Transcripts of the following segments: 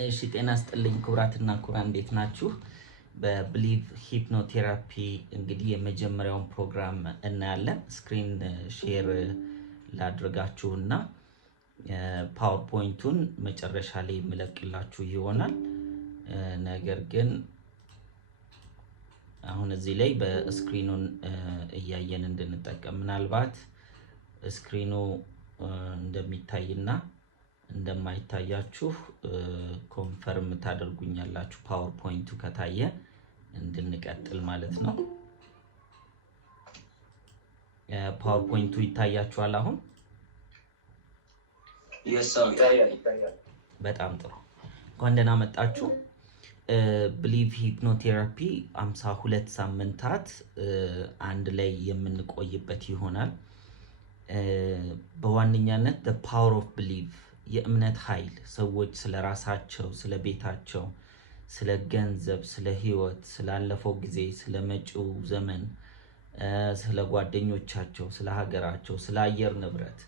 እሺ ጤና ይስጥልኝ ክቡራትና ክቡራን እንዴት ናችሁ? በብሊቭ ሂፕኖቴራፒ እንግዲህ የመጀመሪያውን ፕሮግራም እናያለን። ስክሪን ሼር ላድርጋችሁና ፓወርፖይንቱን መጨረሻ ላይ የምለቅላችሁ ይሆናል። ነገር ግን አሁን እዚህ ላይ በስክሪኑን እያየን እንድንጠቀም ምናልባት ስክሪኑ እንደሚታይና እንደማይታያችሁ ኮንፈርም ታደርጉኛላችሁ። ፓወርፖይንቱ ከታየ እንድንቀጥል ማለት ነው። ፓወርፖይንቱ ይታያችኋል አሁን? ይታያል። በጣም ጥሩ። እንኳን ደህና መጣችሁ። ብሊቭ ሂፕኖቴራፒ 52 ሳምንታት አንድ ላይ የምንቆይበት ይሆናል። በዋነኛነት the power of belief የእምነት ኃይል ሰዎች ስለ ራሳቸው፣ ስለ ቤታቸው፣ ስለ ገንዘብ፣ ስለ ህይወት፣ ስላለፈው ጊዜ፣ ስለ መጪው ዘመን፣ ስለ ጓደኞቻቸው፣ ስለ ሀገራቸው፣ ስለ አየር ንብረት፣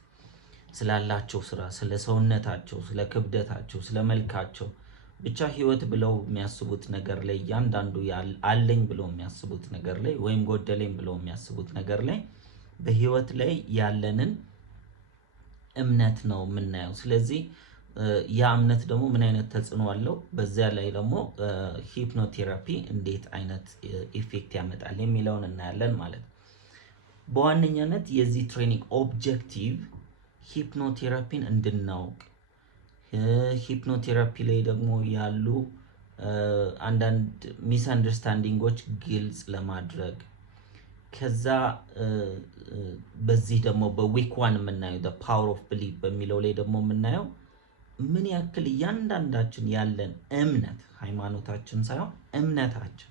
ስላላቸው ስራ፣ ስለ ሰውነታቸው፣ ስለ ክብደታቸው፣ ስለ መልካቸው ብቻ ህይወት ብለው የሚያስቡት ነገር ላይ እያንዳንዱ አለኝ ብለው የሚያስቡት ነገር ላይ ወይም ጎደለኝ ብለው የሚያስቡት ነገር ላይ በህይወት ላይ ያለንን እምነት ነው የምናየው። ስለዚህ ያ እምነት ደግሞ ምን አይነት ተጽዕኖ አለው፣ በዚያ ላይ ደግሞ ሂፕኖቴራፒ እንዴት አይነት ኢፌክት ያመጣል የሚለውን እናያለን ማለት ነው። በዋነኛነት የዚህ ትሬኒንግ ኦብጀክቲቭ ሂፕኖቴራፒን እንድናውቅ፣ ሂፕኖቴራፒ ላይ ደግሞ ያሉ አንዳንድ ሚስ አንደርስታንዲንጎች ግልጽ ለማድረግ ከዛ በዚህ ደግሞ በዊክ ዋን የምናየው the power of belief በሚለው ላይ ደግሞ የምናየው ምን ያክል እያንዳንዳችን ያለን እምነት ሃይማኖታችን ሳይሆን እምነታችን።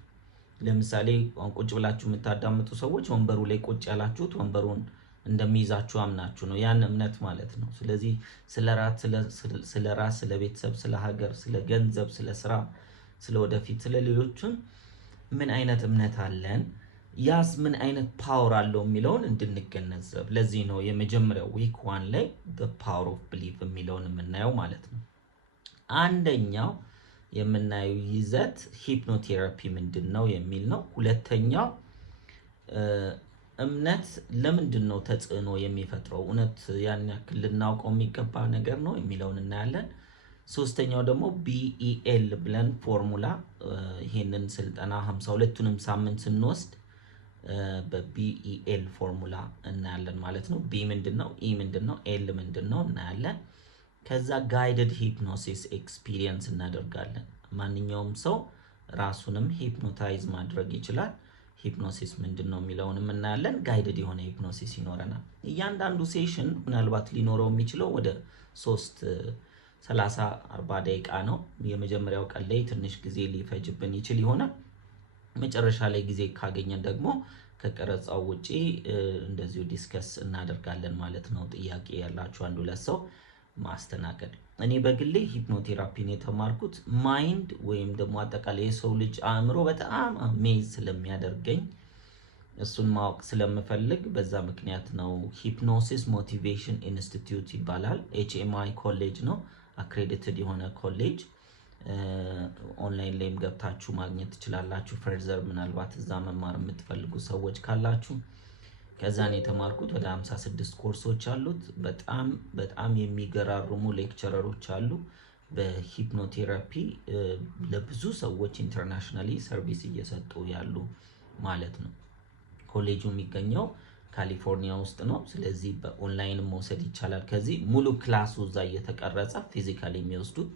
ለምሳሌ ቁጭ ብላችሁ የምታዳምጡ ሰዎች ወንበሩ ላይ ቁጭ ያላችሁት ወንበሩን እንደሚይዛችሁ አምናችሁ ነው፣ ያን እምነት ማለት ነው። ስለዚህ ስለ ራስ፣ ስለ ቤተሰብ፣ ስለ ሀገር፣ ስለ ገንዘብ፣ ስለ ስራ፣ ስለ ወደፊት፣ ስለ ሌሎችን ምን አይነት እምነት አለን፣ ያስ ምን አይነት ፓወር አለው የሚለውን እንድንገነዘብ። ለዚህ ነው የመጀመሪያው ዊክ ዋን ላይ the power of belief የሚለውን የምናየው ማለት ነው። አንደኛው የምናየው ይዘት ሂፕኖቴራፒ ምንድን ነው የሚል ነው። ሁለተኛው እምነት ለምንድን ነው ተጽዕኖ የሚፈጥረው፣ እውነት ያን ያክል ልናውቀው የሚገባ ነገር ነው የሚለውን እናያለን። ሶስተኛው ደግሞ BEL ብለን ፎርሙላ ይሄንን ስልጠና 52ቱንም ሳምንት ስንወስድ በBEL ፎርሙላ እናያለን ማለት ነው። B ምንድነው፣ E ምንድነው፣ L ምንድነው እናያለን። ከዛ ጋይድድ ሂፕኖሲስ ኤክስፒሪየንስ እናደርጋለን። ማንኛውም ሰው ራሱንም ሂፕኖታይዝ ማድረግ ይችላል። ሂፕኖሲስ ምንድነው የሚለውንም እናያለን። ጋይድድ የሆነ ሂፕኖሲስ ይኖረናል። እያንዳንዱ ሴሽን ምናልባት ሊኖረው የሚችለው ወደ 30-40 ደቂቃ ነው። የመጀመሪያው ቀን ላይ ትንሽ ጊዜ ሊፈጅብን ይችል ይሆናል። መጨረሻ ላይ ጊዜ ካገኘን ደግሞ ከቀረጻው ውጪ እንደዚሁ ዲስከስ እናደርጋለን ማለት ነው። ጥያቄ ያላችሁ አንዱ ለሰው ማስተናገድ። እኔ በግሌ ሂፕኖቴራፒን የተማርኩት ማይንድ ወይም ደግሞ አጠቃላይ የሰው ልጅ አእምሮ በጣም አሜዝ ስለሚያደርገኝ እሱን ማወቅ ስለምፈልግ በዛ ምክንያት ነው። ሂፕኖሲስ ሞቲቬሽን ኢንስቲትዩት ይባላል። HMI ኮሌጅ ነው፣ አክሬዲትድ የሆነ ኮሌጅ። ኦንላይን ላይም ገብታችሁ ማግኘት ትችላላችሁ። ፈርዘር ምናልባት እዛ መማር የምትፈልጉ ሰዎች ካላችሁ። ከዛን የተማርኩት ወደ 56 ኮርሶች አሉት። በጣም የሚገራርሙ ሌክቸረሮች አሉ። በሂፕኖቴራፒ ለብዙ ሰዎች ኢንተርናሽናሊ ሰርቪስ እየሰጡ ያሉ ማለት ነው። ኮሌጁ የሚገኘው ካሊፎርኒያ ውስጥ ነው። ስለዚህ በኦንላይን መውሰድ ይቻላል። ከዚህ ሙሉ ክላሱ እዛ እየተቀረጸ ፊዚካሊ የሚወስዱት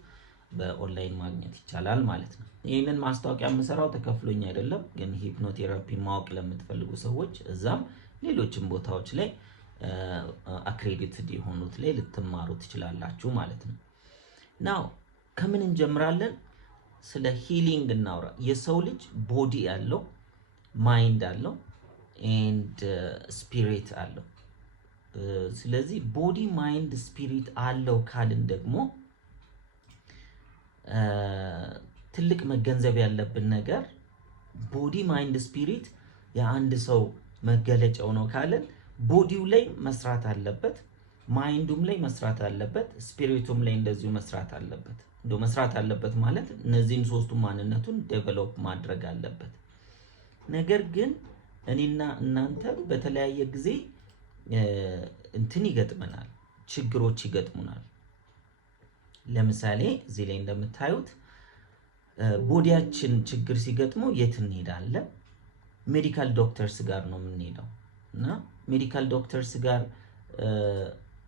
በኦንላይን ማግኘት ይቻላል ማለት ነው። ይህንን ማስታወቂያ የምሰራው ተከፍሎኝ አይደለም፣ ግን ሂፕኖቴራፒ ማወቅ ለምትፈልጉ ሰዎች እዛም ሌሎችም ቦታዎች ላይ አክሬዲትድ የሆኑት ላይ ልትማሩ ትችላላችሁ ማለት ነው። ናው ከምን እንጀምራለን? ስለ ሂሊንግ እናውራ። የሰው ልጅ ቦዲ አለው፣ ማይንድ አለው ኤንድ ስፒሪት አለው። ስለዚህ ቦዲ ማይንድ ስፒሪት አለው ካልን ደግሞ ትልቅ መገንዘብ ያለብን ነገር ቦዲ ማይንድ ስፒሪት የአንድ ሰው መገለጫው ነው ካልን ቦዲው ላይ መስራት አለበት፣ ማይንዱም ላይ መስራት አለበት፣ ስፒሪቱም ላይ እንደዚሁ መስራት አለበት። እንደው መስራት አለበት ማለት እነዚህን ሶስቱ ማንነቱን ዴቨሎፕ ማድረግ አለበት። ነገር ግን እኔና እናንተ በተለያየ ጊዜ እንትን ይገጥመናል፣ ችግሮች ይገጥሙናል። ለምሳሌ እዚህ ላይ እንደምታዩት ቦዲያችን ችግር ሲገጥመው የት እንሄዳለን? ሜዲካል ዶክተርስ ጋር ነው የምንሄደው። እና ሜዲካል ዶክተርስ ጋር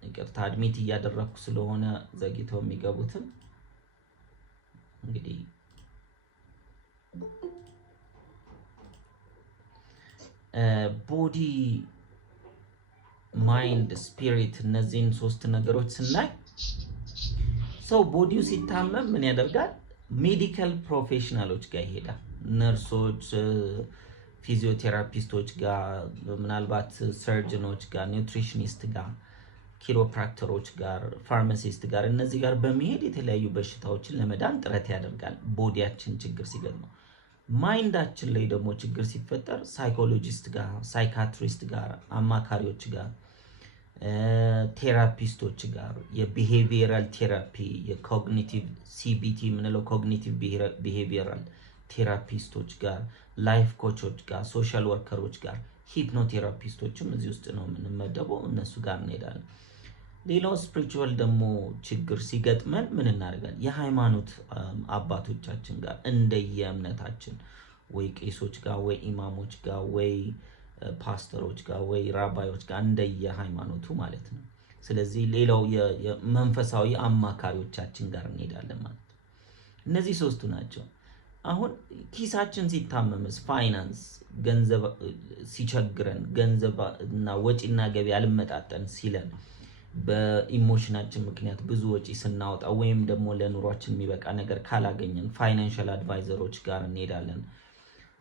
ይቅርታ አድሚት እያደረኩ ስለሆነ ዘግይተው የሚገቡትም እንግዲህ ቦዲ፣ ማይንድ፣ ስፒሪት እነዚህን ሶስት ነገሮች ስናይ ሰው ቦዲው ሲታመም ምን ያደርጋል? ሜዲካል ፕሮፌሽናሎች ጋር ይሄዳል። ነርሶች፣ ፊዚዮቴራፒስቶች ጋር፣ ምናልባት ሰርጅኖች ጋር፣ ኒውትሪሽኒስት ጋር፣ ኪሮፕራክተሮች ጋር፣ ፋርማሲስት ጋር እነዚህ ጋር በመሄድ የተለያዩ በሽታዎችን ለመዳን ጥረት ያደርጋል ቦዲያችን ችግር ሲገጥመው። ማይንዳችን ላይ ደግሞ ችግር ሲፈጠር ሳይኮሎጂስት ጋር፣ ሳይካትሪስት ጋር፣ አማካሪዎች ጋር፣ ቴራፒስቶች ጋር፣ የቢሄቪየራል ቴራፒ የኮግኒቲቭ ሲቢቲ የምንለው ኮግኒቲቭ ቢሄቪየራል ቴራፒስቶች ጋር፣ ላይፍ ኮቾች ጋር፣ ሶሻል ወርከሮች ጋር፣ ሂፕኖቴራፒስቶችም እዚህ ውስጥ ነው የምንመደበው፣ እነሱ ጋር እንሄዳለን። ሌላው ስፒሪቹዋል ደግሞ ችግር ሲገጥመን ምን እናደርጋለን? የሃይማኖት አባቶቻችን ጋር እንደየእምነታችን ወይ ቄሶች ጋር ወይ ኢማሞች ጋር ወይ ፓስተሮች ጋር ወይ ራባዮች ጋር እንደየሃይማኖቱ ማለት ነው። ስለዚህ ሌላው የመንፈሳዊ አማካሪዎቻችን ጋር እንሄዳለን ማለት ነው። እነዚህ ሶስቱ ናቸው። አሁን ኪሳችን ሲታመምስ፣ ፋይናንስ ገንዘብ ሲቸግረን፣ ገንዘብ እና ወጪና ገቢ አልመጣጠን ሲለን፣ በኢሞሽናችን ምክንያት ብዙ ወጪ ስናወጣ ወይም ደግሞ ለኑሯችን የሚበቃ ነገር ካላገኘን ፋይናንሻል አድቫይዘሮች ጋር እንሄዳለን፣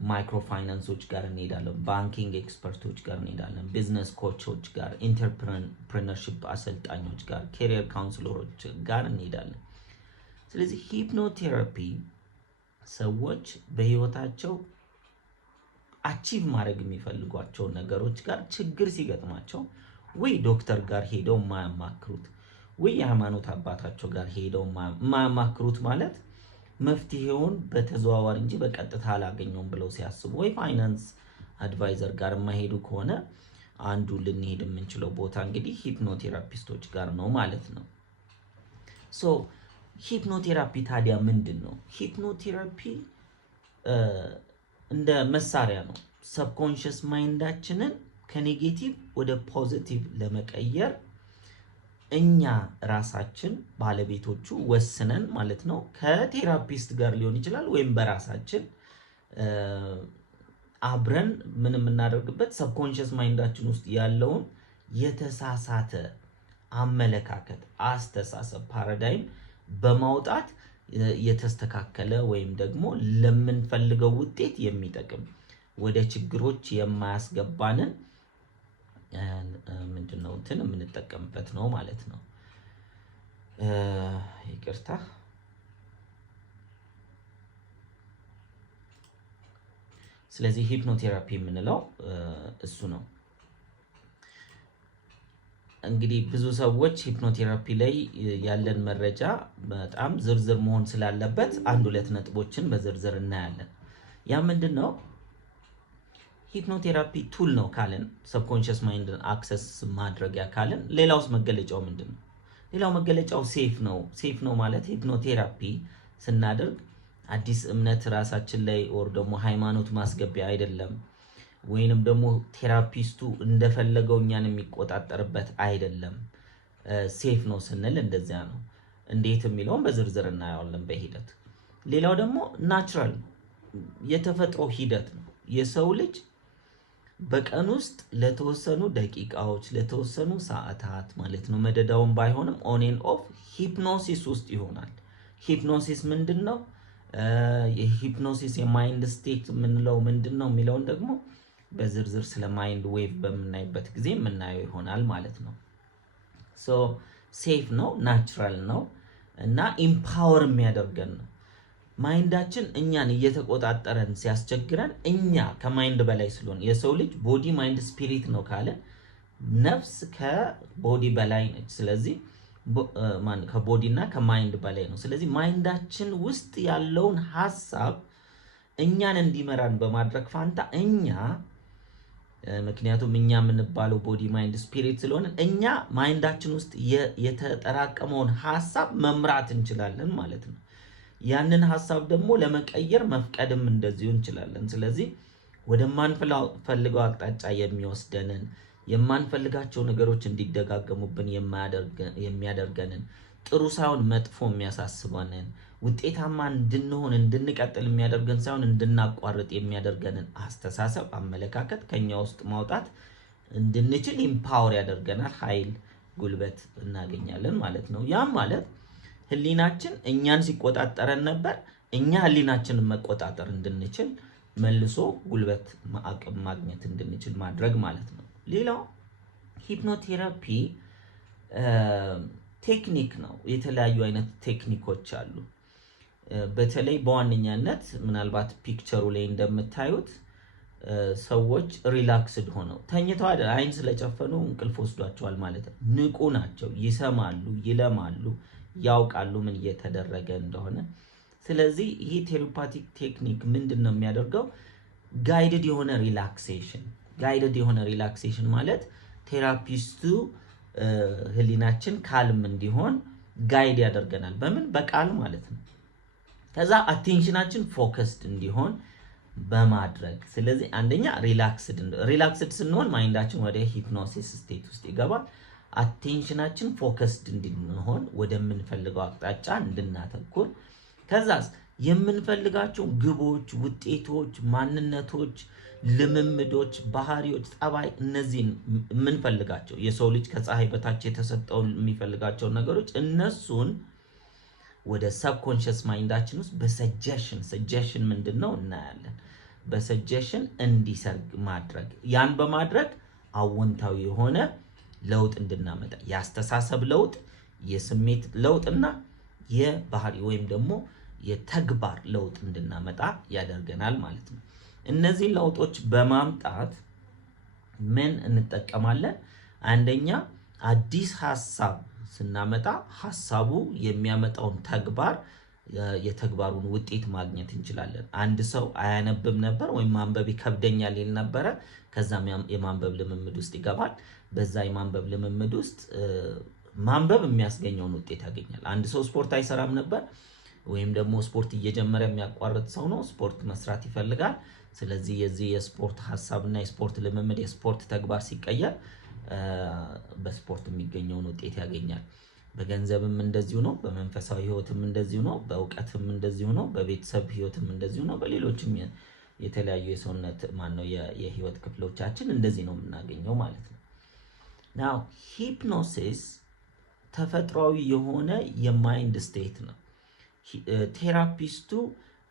ማይክሮ ፋይናንሶች ጋር እንሄዳለን፣ ባንኪንግ ኤክስፐርቶች ጋር እንሄዳለን፣ ቢዝነስ ኮቾች ጋር፣ ኢንተርፕረነርሺፕ አሰልጣኞች ጋር፣ ኬሪየር ካውንስለሮች ጋር እንሄዳለን። ስለዚህ ሂፕኖቴራፒ ሰዎች በህይወታቸው አቺቭ ማድረግ የሚፈልጓቸው ነገሮች ጋር ችግር ሲገጥማቸው ወይ ዶክተር ጋር ሄደው የማያማክሩት ወይ የሃይማኖት አባታቸው ጋር ሄደው የማያማክሩት ማለት መፍትሄውን በተዘዋዋሪ እንጂ በቀጥታ አላገኘውም ብለው ሲያስቡ ወይ ፋይናንስ አድቫይዘር ጋር የማይሄዱ ከሆነ አንዱ ልንሄድ የምንችለው ቦታ እንግዲህ ሂፕኖቴራፒስቶች ጋር ነው ማለት ነው። ሶ ሂፕኖቴራፒ ታዲያ ምንድን ነው? ሂፕኖቴራፒ እንደ መሳሪያ ነው። ሰብኮንሽስ ማይንዳችንን ከኔጌቲቭ ወደ ፖዚቲቭ ለመቀየር እኛ ራሳችን ባለቤቶቹ ወስነን ማለት ነው ከቴራፒስት ጋር ሊሆን ይችላል ወይም በራሳችን አብረን ምን የምናደርግበት ሰብኮንሽስ ማይንዳችን ውስጥ ያለውን የተሳሳተ አመለካከት፣ አስተሳሰብ፣ ፓራዳይም በማውጣት የተስተካከለ ወይም ደግሞ ለምንፈልገው ውጤት የሚጠቅም ወደ ችግሮች የማያስገባንን ምንድነው እንትን የምንጠቀምበት ነው ማለት ነው። ይቅርታ። ስለዚህ ሂፕኖቴራፒ የምንለው እሱ ነው። እንግዲህ ብዙ ሰዎች ሂፕኖቴራፒ ላይ ያለን መረጃ በጣም ዝርዝር መሆን ስላለበት አንድ ሁለት ነጥቦችን በዝርዝር እናያለን። ያ ምንድነው? ሂፕኖቴራፒ ቱል ነው ካለን፣ ሰብኮንሽስ ማይንድን አክሰስ ማድረጊያ ካለን፣ ሌላውስ መገለጫው ምንድነው? ሌላው መገለጫው ሴፍ ነው። ሴፍ ነው ማለት ሂፕኖቴራፒ ስናደርግ አዲስ እምነት ራሳችን ላይ ወር ደግሞ ሃይማኖት ማስገቢያ አይደለም፣ ወይንም ደግሞ ቴራፒስቱ እንደፈለገው እኛን የሚቆጣጠርበት አይደለም። ሴፍ ነው ስንል እንደዚያ ነው። እንዴት የሚለውን በዝርዝር እናየዋለን በሂደት። ሌላው ደግሞ ናቹራል የተፈጥሮ ሂደት ነው። የሰው ልጅ በቀን ውስጥ ለተወሰኑ ደቂቃዎች ለተወሰኑ ሰዓታት ማለት ነው መደዳውን ባይሆንም ኦን ኤንድ ኦፍ ሂፕኖሲስ ውስጥ ይሆናል። ሂፕኖሲስ ምንድነው? የሂፕኖሲስ የማይንድ ስቴት የምንለው ምንድነው የሚለውን ደግሞ በዝርዝር ስለ ማይንድ ዌቭ በምናይበት ጊዜ የምናየው ይሆናል ማለት ነው። ሶ ሴፍ ነው፣ ናቹራል ነው እና ኢምፓወር የሚያደርገን ነው። ማይንዳችን እኛን እየተቆጣጠረን ሲያስቸግረን እኛ ከማይንድ በላይ ስለሆነ የሰው ልጅ ቦዲ ማይንድ ስፒሪት ነው ካለ ነፍስ ከቦዲ በላይ ነች። ስለዚህ ከቦዲና ከማይንድ በላይ ነው። ስለዚህ ማይንዳችን ውስጥ ያለውን ሐሳብ እኛን እንዲመራን በማድረግ ፋንታ ምክንያቱም እኛ የምንባለው ቦዲ ማይንድ ስፒሪት ስለሆነ እኛ ማይንዳችን ውስጥ የተጠራቀመውን ሐሳብ መምራት እንችላለን ማለት ነው። ያንን ሐሳብ ደግሞ ለመቀየር መፍቀድም እንደዚሁ እንችላለን። ስለዚህ ወደማንፈልገው አቅጣጫ የሚወስደንን የማንፈልጋቸው ነገሮች እንዲደጋገሙብን የሚያደርገንን ጥሩ ሳይሆን መጥፎ የሚያሳስበንን ውጤታማ እንድንሆን እንድንቀጥል የሚያደርገን ሳይሆን እንድናቋርጥ የሚያደርገንን አስተሳሰብ፣ አመለካከት ከኛ ውስጥ ማውጣት እንድንችል ኢምፓወር ያደርገናል። ኃይል፣ ጉልበት እናገኛለን ማለት ነው። ያም ማለት ህሊናችን እኛን ሲቆጣጠረን ነበር። እኛ ህሊናችንን መቆጣጠር እንድንችል መልሶ ጉልበት አቅም ማግኘት እንድንችል ማድረግ ማለት ነው። ሌላው ሂፕኖቴራፒ ቴክኒክ ነው። የተለያዩ አይነት ቴክኒኮች አሉ። በተለይ በዋነኛነት ምናልባት ፒክቸሩ ላይ እንደምታዩት ሰዎች ሪላክስድ ሆነው ተኝተው አይን ስለጨፈኑ እንቅልፍ ወስዷቸዋል ማለት ነው። ንቁ ናቸው፣ ይሰማሉ፣ ይለማሉ፣ ያውቃሉ ምን እየተደረገ እንደሆነ። ስለዚህ ይሄ ቴራፒውቲክ ቴክኒክ ምንድነው የሚያደርገው? ጋይድድ የሆነ ሪላክሴሽን ማለት ቴራፒስቱ ህሊናችን ካልም እንዲሆን ጋይድ ያደርገናል። በምን? በቃል ማለት ነው። ከዛ አቴንሽናችን ፎከስድ እንዲሆን በማድረግ ስለዚህ አንደኛ ሪላክስድ ስንሆን ማይንዳችን ወደ ሂፕኖሲስ ስቴት ውስጥ ይገባል። አቴንሽናችን ፎከስድ እንዲሆን ወደምንፈልገው አቅጣጫ እንድናተኩር፣ ከዛስ የምንፈልጋቸው ግቦች፣ ውጤቶች፣ ማንነቶች፣ ልምምዶች፣ ባህሪዎች፣ ጠባይ እነዚህን የምንፈልጋቸው የሰው ልጅ ከፀሐይ በታች የተሰጠውን የሚፈልጋቸው ነገሮች እነሱን ወደ ሰብኮንሽስ ማይንዳችን ውስጥ ሰጀሽን ምንድነው እናያለን። በሰጀሽን እንዲሰርግ ማድረግ፣ ያን በማድረግ አዎንታዊ የሆነ ለውጥ እንድናመጣ የአስተሳሰብ ለውጥ፣ የስሜት ለውጥና የባህሪ ወይም ደግሞ የተግባር ለውጥ እንድናመጣ ያደርገናል ማለት ነው። እነዚህ ለውጦች በማምጣት ምን እንጠቀማለን? አንደኛ አዲስ ሐሳብ ስናመጣ ሐሳቡ የሚያመጣውን ተግባር የተግባሩን ውጤት ማግኘት እንችላለን። አንድ ሰው አያነብም ነበር ወይም ማንበብ ይከብደኛል ይል ነበረ። ከዛም የማንበብ ልምምድ ውስጥ ይገባል። በዛ የማንበብ ልምምድ ውስጥ ማንበብ የሚያስገኘውን ውጤት ያገኛል። አንድ ሰው ስፖርት አይሰራም ነበር ወይም ደግሞ ስፖርት እየጀመረ የሚያቋርጥ ሰው ነው። ስፖርት መስራት ይፈልጋል። ስለዚህ የዚህ የስፖርት ሐሳብና የስፖርት ልምምድ የስፖርት ተግባር ሲቀየር በስፖርት የሚገኘውን ውጤት ያገኛል። በገንዘብም እንደዚሁ ነው። በመንፈሳዊ ህይወትም እንደዚሁ ነው። በእውቀትም እንደዚሁ ነው። በቤተሰብ ህይወትም እንደዚሁ ነው። በሌሎችም የተለያዩ የሰውነት የህይወት ክፍሎቻችን እንደዚህ ነው የምናገኘው ማለት ነው። ናው ሂፕኖሲስ ተፈጥሯዊ የሆነ የማይንድ ስቴት ነው። ቴራፒስቱ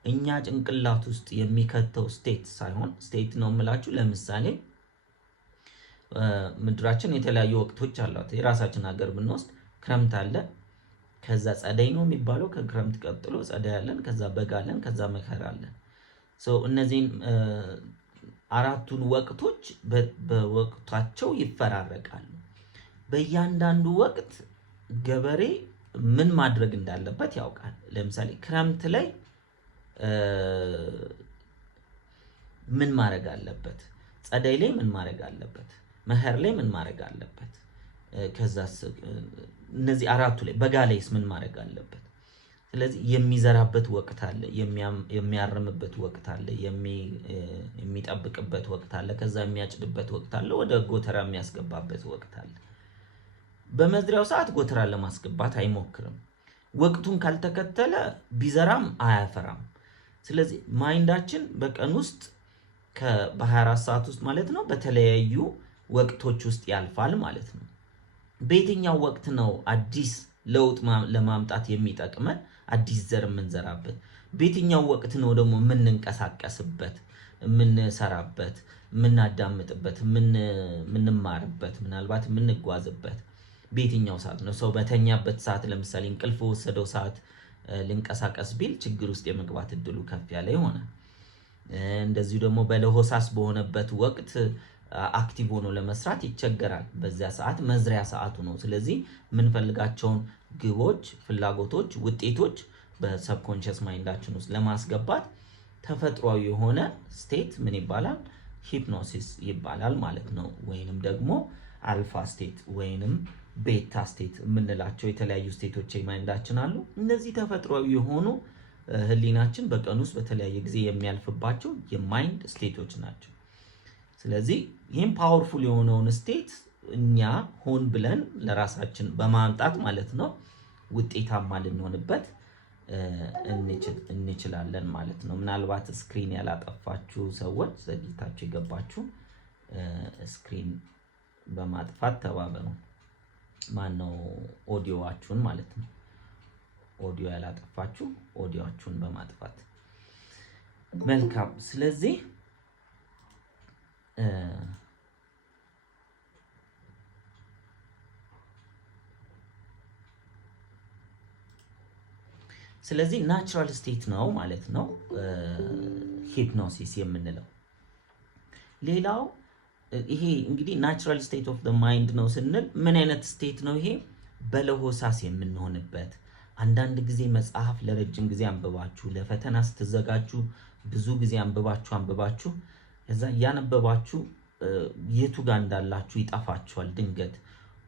እኛ ጭንቅላት ውስጥ የሚከተው ስቴት ሳይሆን ስቴት ነው የምላችሁ። ለምሳሌ ምድራችን የተለያዩ ወቅቶች አሏት። የራሳችን ሀገር ብንወስድ ክረምት አለ፣ ከዛ ጸደይ ነው የሚባለው፣ ከክረምት ቀጥሎ ጸደይ አለን፣ ከዛ በጋ አለን፣ ከዛ መከር አለን። እነዚህን አራቱን ወቅቶች በወቅታቸው ይፈራረቃሉ። በእያንዳንዱ ወቅት ገበሬ ምን ማድረግ እንዳለበት ያውቃል። ለምሳሌ ክረምት ላይ ምን ማድረግ አለበት? ጸደይ ላይ ምን ማድረግ አለበት? መኸር ላይ ምን ማድረግ አለበት? ከዛስ እነዚህ አራቱ ላይ በጋ ላይስ ምን ማድረግ አለበት? ስለዚህ የሚዘራበት ወቅት አለ፣ የሚያርምበት ወቅት አለ፣ የሚጠብቅበት ወቅት አለ፣ ከዛ የሚያጭድበት ወቅት አለ፣ ወደ ጎተራ የሚያስገባበት ወቅት አለ። በመዝሪያው ሰዓት ጎተራ ለማስገባት አይሞክርም። ወቅቱን ካልተከተለ ቢዘራም አያፈራም። ስለዚህ ማይንዳችን በቀን ውስጥ በ24 ሰዓት ውስጥ ማለት ነው በተለያዩ ወቅቶች ውስጥ ያልፋል ማለት ነው። በየትኛው ወቅት ነው አዲስ ለውጥ ለማምጣት የሚጠቅመን አዲስ ዘር የምንዘራበት? በየትኛው ወቅት ነው ደግሞ የምንንቀሳቀስበት፣ የምንሰራበት፣ የምናዳምጥበት፣ የምንማርበት፣ ምናልባት የምንጓዝበት በየትኛው ሰዓት ነው? ሰው በተኛበት ሰዓት ለምሳሌ እንቅልፍ ወሰደው ሰዓት ልንቀሳቀስ ቢል ችግር ውስጥ የመግባት እድሉ ከፍ ያለ ይሆናል። እንደዚሁ ደግሞ በለሆሳስ በሆነበት ወቅት አክቲቭ ሆኖ ለመስራት ይቸገራል። በዚያ ሰዓት መዝሪያ ሰዓቱ ነው። ስለዚህ የምንፈልጋቸውን ግቦች፣ ፍላጎቶች፣ ውጤቶች በሰብኮንሽስ ማይንዳችን ውስጥ ለማስገባት ተፈጥሯዊ የሆነ ስቴት ምን ይባላል? ሂፕኖሲስ ይባላል ማለት ነው። ወይንም ደግሞ አልፋ ስቴት ወይንም ቤታ ስቴት የምንላቸው የተለያዩ ስቴቶች የማይንዳችን አሉ። እነዚህ ተፈጥሯዊ የሆኑ ህሊናችን በቀን ውስጥ በተለያየ ጊዜ የሚያልፍባቸው የማይንድ ስቴቶች ናቸው። ስለዚህ ይህም ፓወርፉል የሆነውን ስቴት እኛ ሆን ብለን ለራሳችን በማምጣት ማለት ነው ውጤታማ ልንሆንበት እንችላለን ማለት ነው። ምናልባት ስክሪን ያላጠፋችሁ ሰዎች ዘግይታችሁ የገባችሁ ስክሪን በማጥፋት ተባበሩ። ማነው ኦዲዮዋችሁን ማለት ነው። ኦዲዮ ያላጠፋችሁ ኦዲዮዋችሁን በማጥፋት መልካም። ስለዚህ ናቹራል ስቴት ነው ማለት ነው ሂፕኖሲስ የምንለው። ሌላው ይሄ እንግዲህ ናቹራል ስቴት ኦፍ ዘ ማይንድ ነው ስንል ምን አይነት ስቴት ነው ይሄ? በለሆሳስ የምንሆንበት። አንዳንድ ጊዜ መጽሐፍ ለረጅም ጊዜ አንብባችሁ ለፈተና ስትዘጋጁ ብዙ ጊዜ አንብባችሁ ከዛ እያነበባችሁ የቱ ጋር እንዳላችሁ ይጠፋችኋል። ድንገት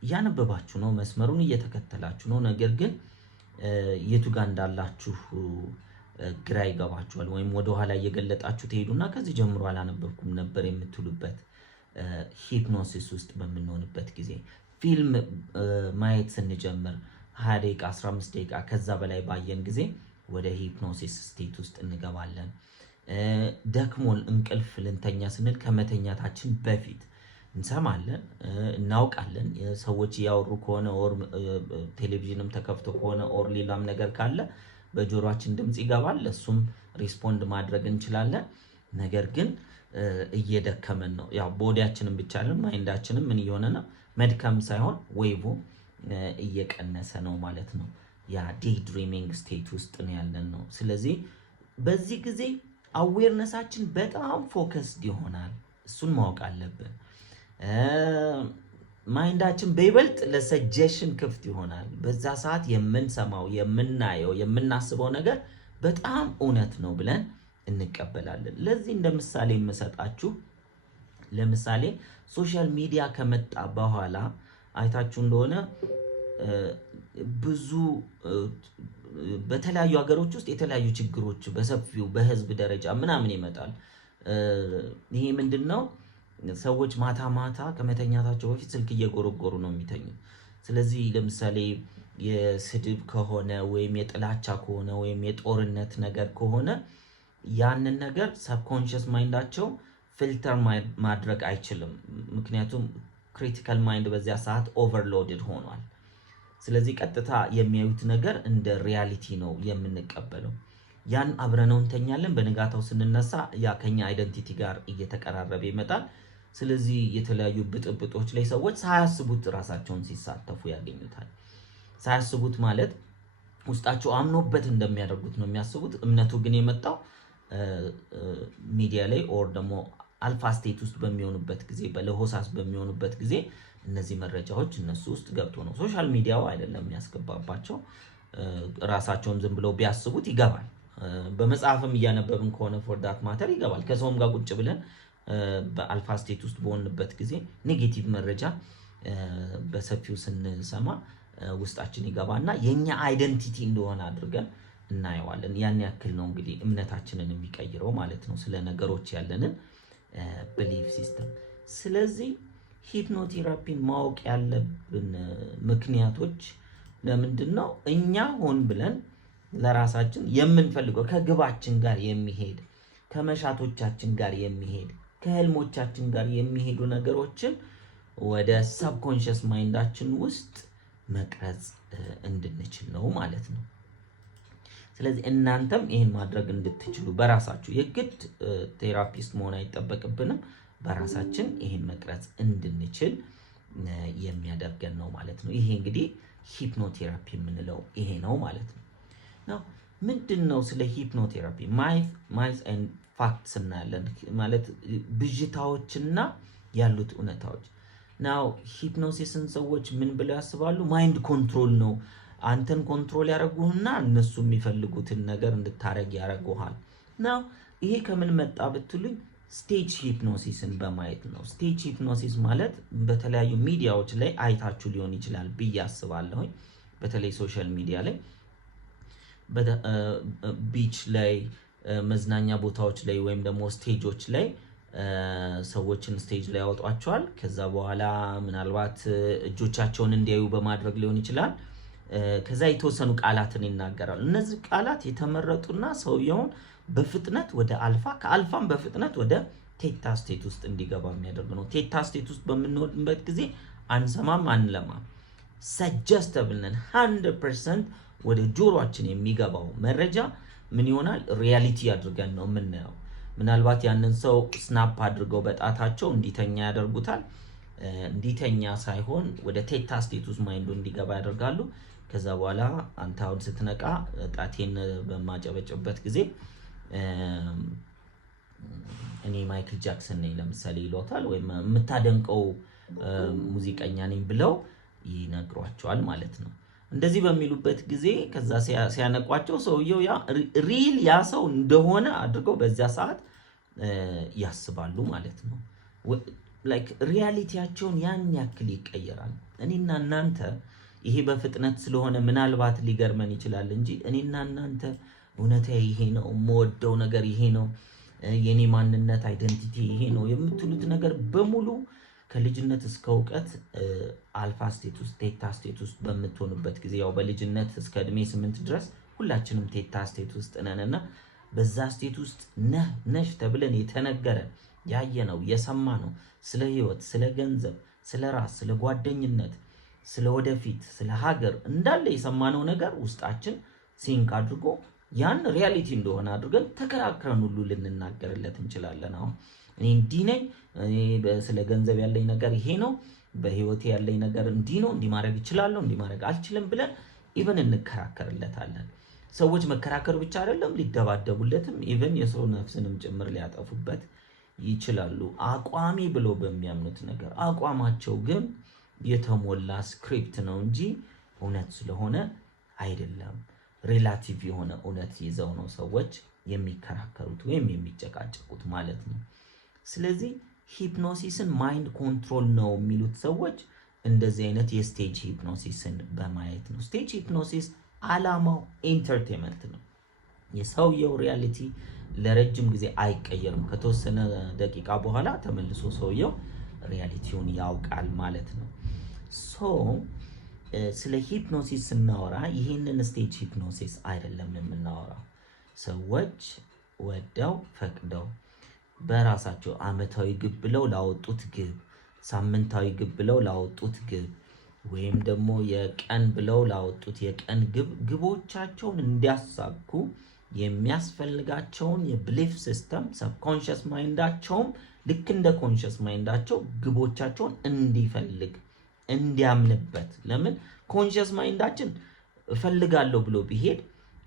እያነበባችሁ ነው፣ መስመሩን እየተከተላችሁ ነው፣ ነገር ግን የቱ ጋር እንዳላችሁ ግራ ይገባችኋል። ወይም ወደ ኋላ እየገለጣችሁ ትሄዱና ከዚህ ጀምሮ አላነበብኩም ነበር የምትሉበት ሂፕኖሲስ ውስጥ በምንሆንበት ጊዜ ፊልም ማየት ስንጀምር 20 ደቂቃ 15 ደቂቃ ከዛ በላይ ባየን ጊዜ ወደ ሂፕኖሲስ ስቴት ውስጥ እንገባለን። ደክሞን እንቅልፍ ልንተኛ ስንል ከመተኛታችን በፊት እንሰማለን፣ እናውቃለን። ሰዎች ያወሩ ከሆነ ኦር ቴሌቪዥንም ተከፍቶ ከሆነ ኦር ሌላም ነገር ካለ በጆሮአችን ድምጽ ይገባል። ለሱም ሪስፖንድ ማድረግ እንችላለን። ነገር ግን እየደከመን ነው። ያው ቦዲያችንን ብቻ አይደለም ማይንዳችንም ምን እየሆነ ነው? መድከም ሳይሆን ዌይቡ እየቀነሰ ነው ማለት ነው። ያ ዴይ ድሪሚንግ ስቴት ውስጥ ነው ያለን ነው። ስለዚህ በዚህ ጊዜ አዌርነሳችን በጣም ፎከስድ ይሆናል። እሱን ማወቅ አለብን። ማይንዳችን በይበልጥ ለሰጀሽን ክፍት ይሆናል። በዛ ሰዓት የምንሰማው፣ የምናየው፣ የምናስበው ነገር በጣም እውነት ነው ብለን እንቀበላለን። ለዚህ እንደ ምሳሌ የምሰጣችሁ ለምሳሌ ሶሻል ሚዲያ ከመጣ በኋላ አይታችሁ እንደሆነ ብዙ በተለያዩ ሀገሮች ውስጥ የተለያዩ ችግሮች በሰፊው በህዝብ ደረጃ ምናምን ይመጣል። ይሄ ምንድነው? ሰዎች ማታ ማታ ከመተኛታቸው በፊት ስልክ እየጎረጎሩ ነው የሚተኙት። ስለዚህ ለምሳሌ የስድብ ከሆነ ወይም የጥላቻ ከሆነ ወይም የጦርነት ነገር ከሆነ ያንን ነገር ሰብኮንሽስ ማይንዳቸው ፊልተር ማድረግ አይችልም። ምክንያቱም ክሪቲካል ማይንድ በዚያ ሰዓት ኦቨርሎድድ ሆኗል። ስለዚህ ቀጥታ የሚያዩት ነገር እንደ ሪያሊቲ ነው የምንቀበለው። ያን አብረነው እንተኛለን። በንጋታው ስንነሳ ያ ከኛ አይደንቲቲ ጋር እየተቀራረበ ይመጣል። ስለዚህ የተለያዩ ብጥብጦች ላይ ሰዎች ሳያስቡት ራሳቸውን ሲሳተፉ ያገኙታል። ሳያስቡት ማለት ውስጣቸው አምኖበት እንደሚያደርጉት ነው የሚያስቡት። እምነቱ ግን የመጣው ሚዲያ ላይ ኦር ደግሞ አልፋ ስቴት ውስጥ በሚሆኑበት ጊዜ፣ በለሆሳስ በሚሆኑበት ጊዜ እነዚህ መረጃዎች እነሱ ውስጥ ገብቶ ነው። ሶሻል ሚዲያው አይደለም የሚያስገባባቸው። ራሳቸውን ዝም ብለው ቢያስቡት ይገባል። በመጽሐፍም እያነበብን ከሆነ ፎር ዳት ማተር ይገባል። ከሰውም ጋር ቁጭ ብለን በአልፋ ስቴት ውስጥ በሆንበት ጊዜ ኔጌቲቭ መረጃ በሰፊው ስንሰማ ውስጣችን ይገባና የኛ አይደንቲቲ እንደሆነ አድርገን እናየዋለን። ያን ያክል ነው እንግዲህ እምነታችንን የሚቀይረው ማለት ነው፣ ስለ ነገሮች ያለንን ብሊፍ ሲስተም። ስለዚህ ሂፕኖቴራፒን ማወቅ ያለብን ምክንያቶች ለምንድን ነው? እኛ ሆን ብለን ለራሳችን የምንፈልገው ከግባችን ጋር የሚሄድ ከመሻቶቻችን ጋር የሚሄድ ከህልሞቻችን ጋር የሚሄዱ ነገሮችን ወደ ሰብኮንሽስ ማይንዳችን ውስጥ መቅረጽ እንድንችል ነው ማለት ነው። ስለዚህ እናንተም ይሄን ማድረግ እንድትችሉ በራሳችሁ የግድ ቴራፒስት መሆን አይጠበቅብንም። በራሳችን ይሄን መቅረጽ እንድንችል የሚያደርገን ነው ማለት ነው። ይሄ እንግዲህ ሂፕኖቴራፒ የምንለው ይሄ ነው ማለት ነው። ነው ምንድነው? ስለ ሂፕኖቴራፒ ማይዝ ኤንድ ፋክትስ እናያለን። ማለት ብዥታዎችና ያሉት እውነታዎች። ናው ሂፕኖሲስን ሰዎች ምን ብለው ያስባሉ? ማይንድ ኮንትሮል ነው። አንተን ኮንትሮል ያደርጉህና እነሱ የሚፈልጉትን ነገር እንድታረግ ያደርጉሃል። ናው ይሄ ከምን መጣ ብትሉኝ ስቴጅ ሂፕኖሲስን በማየት ነው። ስቴጅ ሂፕኖሲስ ማለት በተለያዩ ሚዲያዎች ላይ አይታችሁ ሊሆን ይችላል ብዬ አስባለሁ። በተለይ ሶሻል ሚዲያ ላይ ቢች ላይ መዝናኛ ቦታዎች ላይ ወይም ደግሞ ስቴጆች ላይ ሰዎችን ስቴጅ ላይ ያወጧቸዋል። ከዛ በኋላ ምናልባት እጆቻቸውን እንዲያዩ በማድረግ ሊሆን ይችላል። ከዛ የተወሰኑ ቃላትን ይናገራሉ። እነዚህ ቃላት የተመረጡና ሰውየውን በፍጥነት ወደ አልፋ ከአልፋም በፍጥነት ወደ ቴታ ስቴት ውስጥ እንዲገባ የሚያደርግ ነው። ቴታ ስቴት ውስጥ በምንወድበት ጊዜ አንሰማም፣ አንለማም። ሰጀስተብል ነን። 100% ወደ ጆሮአችን የሚገባው መረጃ ምን ይሆናል? ሪያሊቲ አድርገን ነው የምናየው። ምናልባት ያንን ሰው ስናፕ አድርገው በጣታቸው እንዲተኛ ያደርጉታል። እንዲተኛ ሳይሆን ወደ ቴታ ስቴት ውስጥ ማይንዱ እንዲገባ ያደርጋሉ። ከዛ በኋላ አንተ አሁን ስትነቃ ጣቴን በማጨበጨበት ጊዜ እኔ ማይክል ጃክሰን ነኝ ለምሳሌ ይሏታል፣ ወይም የምታደንቀው ሙዚቀኛ ነኝ ብለው ይነግሯቸዋል ማለት ነው። እንደዚህ በሚሉበት ጊዜ ከዛ ሲያነቋቸው ሰውየው ያ ሰው እንደሆነ አድርገው በዚያ ሰዓት ያስባሉ ማለት ነው። ላይክ ሪያሊቲያቸውን ያን ያክል ይቀየራል። እኔና እናንተ ይሄ በፍጥነት ስለሆነ ምናልባት ሊገርመን ይችላል እንጂ እኔና እናንተ እውነታዬ ይሄ ነው፣ የምወደው ነገር ይሄ ነው፣ የኔ ማንነት አይደንቲቲ ይሄ ነው የምትሉት ነገር በሙሉ ከልጅነት እስከ እውቀት አልፋ ስቴት ውስጥ ቴታ ስቴት ውስጥ በምትሆኑበት ጊዜ ያው በልጅነት እስከ እድሜ 8 ድረስ ሁላችንም ቴታ ስቴት ውስጥ ነንና በዛ ስቴት ውስጥ ነሽ ተብለን የተነገረን ያየነው የሰማነው ስለ ህይወት፣ ስለ ገንዘብ፣ ስለ ራስ፣ ስለ ጓደኝነት፣ ስለ ወደፊት፣ ስለ ሀገር እንዳለ የሰማነው ነገር ውስጣችን ሲንክ አድርጎ ያን ሪያሊቲ እንደሆነ አድርገን ተከራክረን ሁሉ ልንናገርለት እንችላለን። አሁን እኔ እንዲህ ነኝ፣ እኔ ስለ ገንዘብ ያለኝ ነገር ይሄ ነው፣ በህይወቴ ያለኝ ነገር እንዲህ ነው፣ እንዲህ ማድረግ እችላለሁ፣ እንዲህ ማድረግ አልችልም ብለን ኢቨን እንከራከርለታለን። ሰዎች መከራከር ብቻ አይደለም ሊደባደቡለትም ኢቨን የሰው ነፍስንም ጭምር ሊያጠፉበት ይችላሉ። አቋሚ ብለው በሚያምኑት ነገር አቋማቸው ግን የተሞላ ስክሪፕት ነው እንጂ እውነት ስለሆነ አይደለም። ሪላቲቭ የሆነ እውነት ይዘው ነው ሰዎች የሚከራከሩት ወይም የሚጨቃጨቁት ማለት ነው። ስለዚህ ሂፕኖሲስን ማይንድ ኮንትሮል ነው የሚሉት ሰዎች እንደዚህ አይነት የስቴጅ ሂፕኖሲስን በማየት ነው። ስቴጅ ሂፕኖሲስ ዓላማው ኢንተርቴንመንት ነው። የሰውየው ሪያሊቲ ለረጅም ጊዜ አይቀየርም። ከተወሰነ ደቂቃ በኋላ ተመልሶ ሰውየው ሪያሊቲውን ያውቃል ማለት ነው። ስለ ሂፕኖሲስ ስናወራ ይሄንን ስቴጅ ሂፕኖሲስ አይደለም የምናወራው። ሰዎች ወደው ፈቅደው በራሳቸው አመታዊ ግብ ብለው ላወጡት ግብ፣ ሳምንታዊ ግብ ብለው ላወጡት ግብ፣ ወይም ደግሞ የቀን ብለው ላወጡት የቀን ግቦቻቸውን እንዲያሳኩ የሚያስፈልጋቸውን የብሊፍ ሲስተም ሰብኮንሽስ ማይንዳቸውም ልክ እንደ ኮንሽስ ማይንዳቸው ግቦቻቸውን እንዲፈልግ እንዲያምንበት። ለምን ኮንሽስ ማይንዳችን እፈልጋለሁ ብሎ ቢሄድ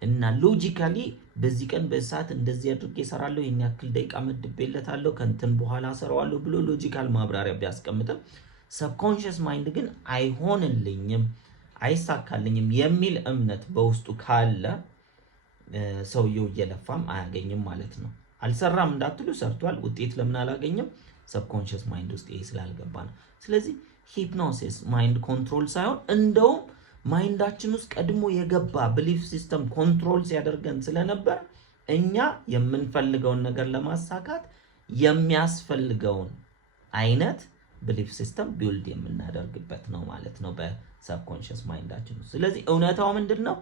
እና ሎጂካሊ በዚህ ቀን በሰዓት እንደዚህ አድርጌ እሰራለሁ፣ ይሄን ያክል ደቂቃ መድቤለታለሁ፣ ከንትን በኋላ እሰራዋለሁ ብሎ ሎጂካል ማብራሪያ ቢያስቀምጥም ሰብኮንሽስ ማይንድ ግን አይሆንልኝም፣ አይሳካልኝም የሚል እምነት በውስጡ ካለ ሰውየው እየለፋም አያገኝም ማለት ነው። አልሰራም እንዳትሉ ሰርቷል። ውጤት ለምን አላገኘም? ሰብኮንሽስ ማይንድ ውስጥ ይሄ ስላልገባ ነው። ስለዚህ ሂፕኖሲስ ማይንድ ኮንትሮል ሳይሆን እንደውም ማይንዳችን ውስጥ ቀድሞ የገባ ብሊፍ ሲስተም ኮንትሮል ሲያደርገን ስለነበር እኛ የምንፈልገውን ነገር ለማሳካት የሚያስፈልገውን አይነት ብሊፍ ሲስተም ቢልድ የምናደርግበት ነው ማለት ነው በሰብኮንሽስ ማይንዳችን ውስጥ። ስለዚህ እውነታው ምንድነው?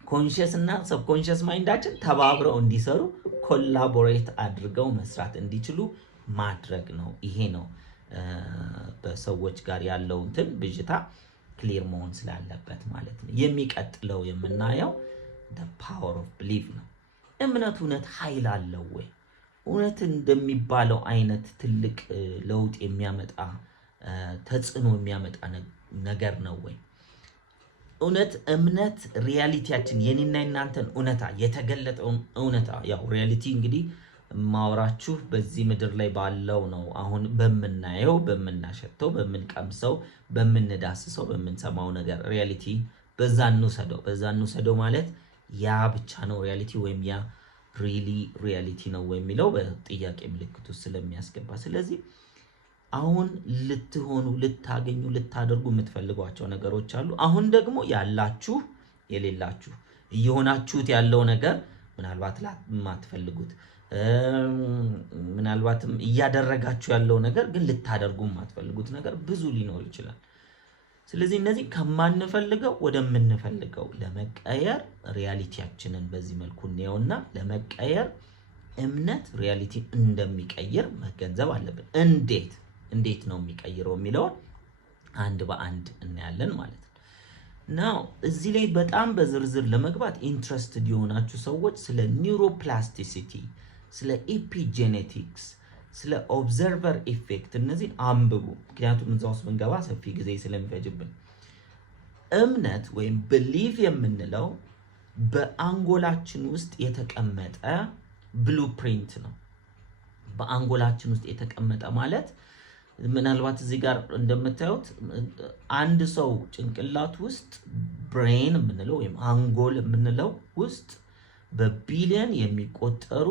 ኮንሽስ እና ሰብኮንሽስ ማይንዳችን ተባብረው እንዲሰሩ ኮላቦሬት አድርገው መስራት እንዲችሉ ማድረግ ነው። ይሄ ነው በሰዎች ጋር ያለው እንትን ብዥታ ክሊር መሆን ስላለበት ማለት ነው። የሚቀጥለው የምናየው the power of belief ነው። እውነት ኃይል አለው ወይ? እውነት እንደሚባለው አይነት ትልቅ ለውጥ የሚያመጣ ተጽዕኖ የሚያመጣ ነገር ነው ወይ? እምነት ሪያሊቲያችን የኔና የናንተን እውነታ የተገለጠውን እውነታ ያው ሪያሊቲ እንግዲህ ማውራችሁ በዚህ ምድር ላይ ባለው ነው። አሁን በመናየው በመናሸተው በመንቀምሰው በመንዳስሰው በመንሰማው ነገር ሪያሊቲ በዛ እንውሰደው ማለት ያ ብቻ ነው ሪያሊቲ ወይም ያ ሪሊ ሪያሊቲ ነው የሚለው በጥያቄ ምልክቱ ስለሚያስገባ ስለዚህ አሁን ልትሆኑ ልታገኙ ልታደርጉ የምትፈልጓቸው ነገሮች አሉ። አሁን ደግሞ ያላችሁ የሌላችሁ እየሆናችሁት ያለው ነገር ምናልባት ማትፈልጉት ምናልባትም እያደረጋችሁ ያለው ነገር ግን ልታደርጉ ማትፈልጉት ነገር ብዙ ሊኖር ይችላል። ስለዚህ እነዚህ ከማንፈልገው ወደምንፈልገው ለመቀየር ሪያሊቲያችንን በዚህ መልኩ እንየውና ለመቀየር እምነት ሪያሊቲ እንደሚቀይር መገንዘብ አለብን። እንዴት ነው የሚቀይረው የሚለው አንድ በአንድ እናያለን ማለት ነው። ናው እዚህ ላይ በጣም በዝርዝር ለመግባት ኢንትረስትድ የሆናችሁ ሰዎች ስለ ኒውሮፕላስቲሲቲ፣ ስለ ኢፒጄኔቲክስ፣ ስለ ኦብዘርቨር ኢፌክት እነዚህ አንብቡ። ምክንያቱም እዛ ውስጥ ብንገባ ሰፊ ጊዜ ስለሚፈጅብን። እምነት ወይም ብሊፍ የምንለው በአንጎላችን ውስጥ የተቀመጠ ብሉፕሪንት ነው። በአንጎላችን ውስጥ የተቀመጠ ማለት ምናልባት እዚህ ጋር እንደምታዩት አንድ ሰው ጭንቅላት ውስጥ ብሬን የምንለው ወይም አንጎል የምንለው ውስጥ በቢሊየን የሚቆጠሩ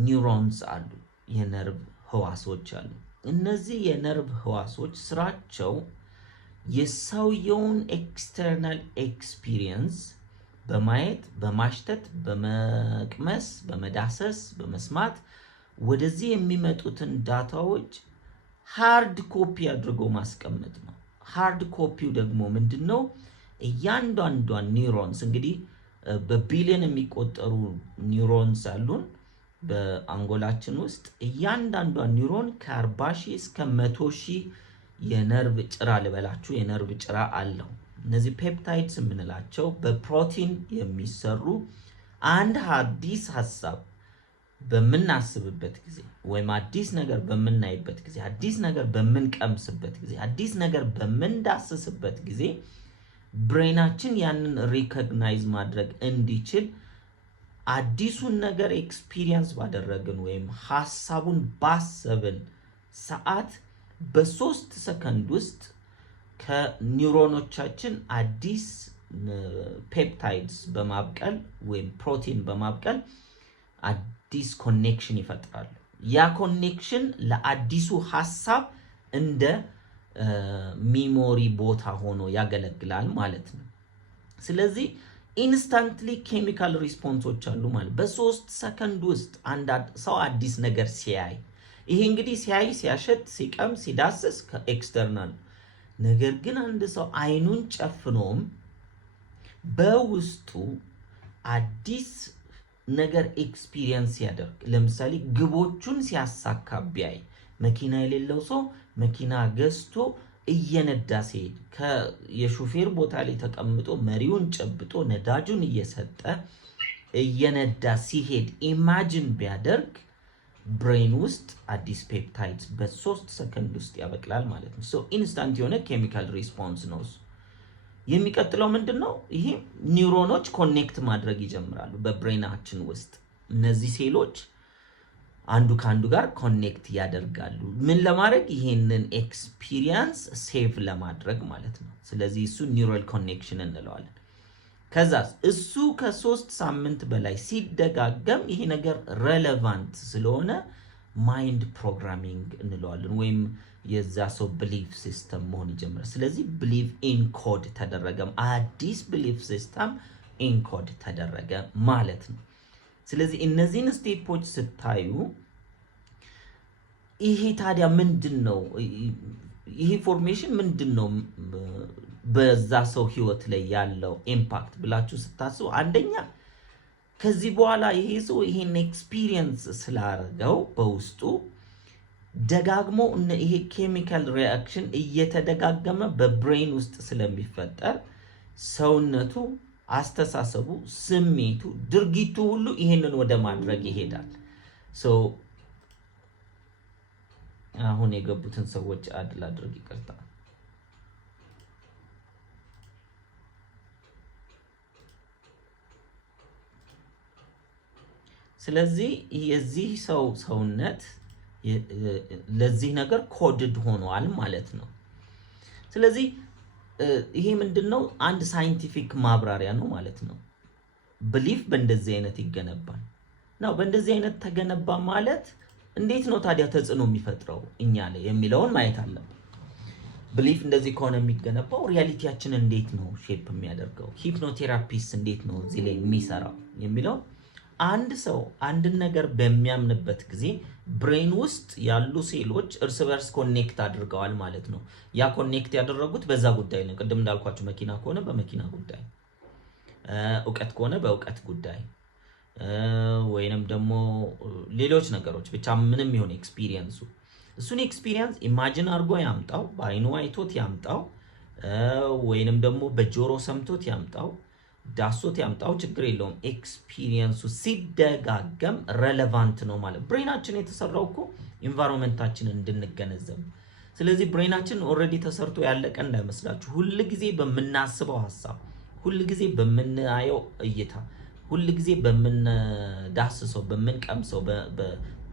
ኒውሮንስ አሉ፣ የነርቭ ህዋሶች አሉ። እነዚህ የነርቭ ህዋሶች ስራቸው የሰውየውን ኤክስተርናል ኤክስፒሪየንስ በማየት በማሽተት በመቅመስ በመዳሰስ በመስማት ወደዚህ የሚመጡትን ዳታዎች ሃርድ ኮፒ አድርጎ ማስቀመጥ ነው። ሃርድ ኮፒው ደግሞ ምንድነው? እያንዳንዷን ኒውሮንስ እንግዲህ በቢሊየን የሚቆጠሩ ኒውሮንስ አሉን በአንጎላችን ውስጥ። እያንዳንዷ ኒውሮን ከ40,000 እስከ 100,000 የነርቭ ጭራ ልበላችሁ የነርቭ ጭራ አለው። እነዚህ ፔፕታይድስ የምንላቸው በፕሮቲን የሚሰሩ አንድ አዲስ ሐሳብ በምናስብበት ጊዜ ወይም አዲስ ነገር በምናይበት ጊዜ አዲስ ነገር በምንቀምስበት ጊዜ አዲስ ነገር በምንዳስስበት ጊዜ ብሬናችን ያንን ሪኮግናይዝ ማድረግ እንዲችል አዲሱን ነገር ኤክስፒሪየንስ ባደረግን ወይም ሐሳቡን ባሰብን ሰዓት በ3 ሰከንድ ውስጥ ከኒውሮኖቻችን አዲስ ፔፕታይድስ በማብቀል ወይም ፕሮቲን በማብቀል አዲስ ኮኔክሽን ይፈጥራሉ። ያ ኮኔክሽን ለአዲሱ ሐሳብ እንደ ሚሞሪ ቦታ ሆኖ ያገለግላል ማለት ነው። ስለዚህ ኢንስታንትሊ ኬሚካል ሪስፖንሶች አሉ ማለት በ3 ሰከንድ ውስጥ አንድ ሰው አዲስ ነገር ሲያይ፣ ይሄ እንግዲህ ሲያይ ሲያሸት ሲቀም ሲዳስስ ከኤክስተርናል። ነገር ግን አንድ ሰው አይኑን ጨፍኖም በውስጡ አዲስ ነገር ኤክስፒሪየንስ ያደርግ፣ ለምሳሌ ግቦቹን ሲያሳካ ቢያይ፣ መኪና የሌለው ሰው መኪና ገዝቶ እየነዳ ሲሄድ የሹፌር ቦታ ላይ ተቀምጦ መሪውን ጨብጦ ነዳጁን እየሰጠ እየነዳ ሲሄድ ኢማጂን ቢያደርግ ብሬን ውስጥ አዲስ ፔፕታይድስ በ3 ሰከንድ ውስጥ ያበቅላል ማለት ነው። ሶ ኢንስታንት የሆነ ኬሚካል ሪስፖንስ ነው። የሚቀጥለው ምንድነው? ይሄ ኒውሮኖች ኮኔክት ማድረግ ይጀምራሉ በብሬናችን ውስጥ። እነዚህ ሴሎች አንዱ ካንዱ ጋር ኮኔክት ያደርጋሉ። ምን ለማድረግ? ይሄንን ኤክስፒሪየንስ ሴቭ ለማድረግ ማለት ነው። ስለዚህ እሱ ኒውራል ኮኔክሽን እንለዋለን። ከዛ እሱ ከ3 ሳምንት በላይ ሲደጋገም ይሄ ነገር ሬሌቫንት ስለሆነ ማይንድ ፕሮግራሚንግ እንለዋለን ወይም የዛ ሰው ብሊፍ ሲስተም መሆን ይጀምራል። ስለዚህ ብሊፍ ኢንኮድ ተደረገ፣ አዲስ ብሊፍ ሲስተም ኢንኮድ ተደረገ ማለት ነው። ስለዚህ እነዚህን ስቴፖች ስታዩ ይሄ ታዲያ ምንድነው? ይሄ ፎርሜሽን ምንድነው በዛ ሰው ህይወት ላይ ያለው ኢምፓክት ብላችሁ ስታስቡ፣ አንደኛ ከዚህ በኋላ ይሄ ሰው ይሄን ኤክስፒሪየንስ ስላደረገው በውስጡ ደጋግሞ ይሄ ኬሚካል ሪአክሽን እየተደጋገመ በብሬን ውስጥ ስለሚፈጠር ሰውነቱ፣ አስተሳሰቡ፣ ስሜቱ፣ ድርጊቱ ሁሉ ይሄንን ወደ ማድረግ ይሄዳል። አሁን የገቡትን ሰዎች አድል አድርግ ይቅርታ። ስለዚህ የዚህ ሰውነት ለዚህ ነገር ኮድድ ሆኗል ማለት ነው። ስለዚህ ይሄ ምንድነው? አንድ ሳይንቲፊክ ማብራሪያ ነው ማለት ነው። ብሊፍ በእንደዚህ አይነት ይገነባል ነው። በእንደዚህ አይነት ተገነባ ማለት እንዴት ነው ታዲያ ተጽዕኖ የሚፈጥረው እኛ ላይ የሚለውን ማየት አለብን። ብሊፍ እንደዚህ ከሆነ የሚገነባው ሪያሊቲያችን እንዴት ነው ሼፕ የሚያደርገው? ሂፕኖቴራፒስ እንዴት ነው እዚህ ላይ የሚሰራው የሚለው አንድ ሰው አንድን ነገር በሚያምንበት ጊዜ ብሬን ውስጥ ያሉ ሴሎች እርስ በርስ ኮኔክት አድርገዋል ማለት ነው። ያ ኮኔክት ያደረጉት በዛ ጉዳይ ነው። ቅድም እንዳልኳችሁ መኪና ከሆነ በመኪና ጉዳይ፣ እውቀት ከሆነ በእውቀት ጉዳይ፣ ወይንም ደግሞ ሌሎች ነገሮች ብቻ ምንም ይሁን ኤክስፒሪየንሱ እሱን ኤክስፒሪየንስ ኢማጂን አድርጎ ያምጣው፣ በአይኑ አይቶት ያምጣው፣ ወይንም ደግሞ በጆሮ ሰምቶት ያምጣው፣ ዳሶት ያምጣው፣ ችግር የለውም። ኤክስፒሪየንሱ ሲደጋገም ሬሌቫንት ነው ማለት። ብሬናችን የተሰራው እኮ ኢንቫይሮንመንታችንን እንድንገነዘብ። ስለዚህ ብሬናችን ኦልሬዲ ተሰርቶ ያለቀ እንዳይመስላችሁ። ሁል ጊዜ በምናስበው ሐሳብ፣ ሁል ጊዜ በምናየው እይታ፣ ሁል ጊዜ በምንዳስሰው፣ በምንቀምሰው፣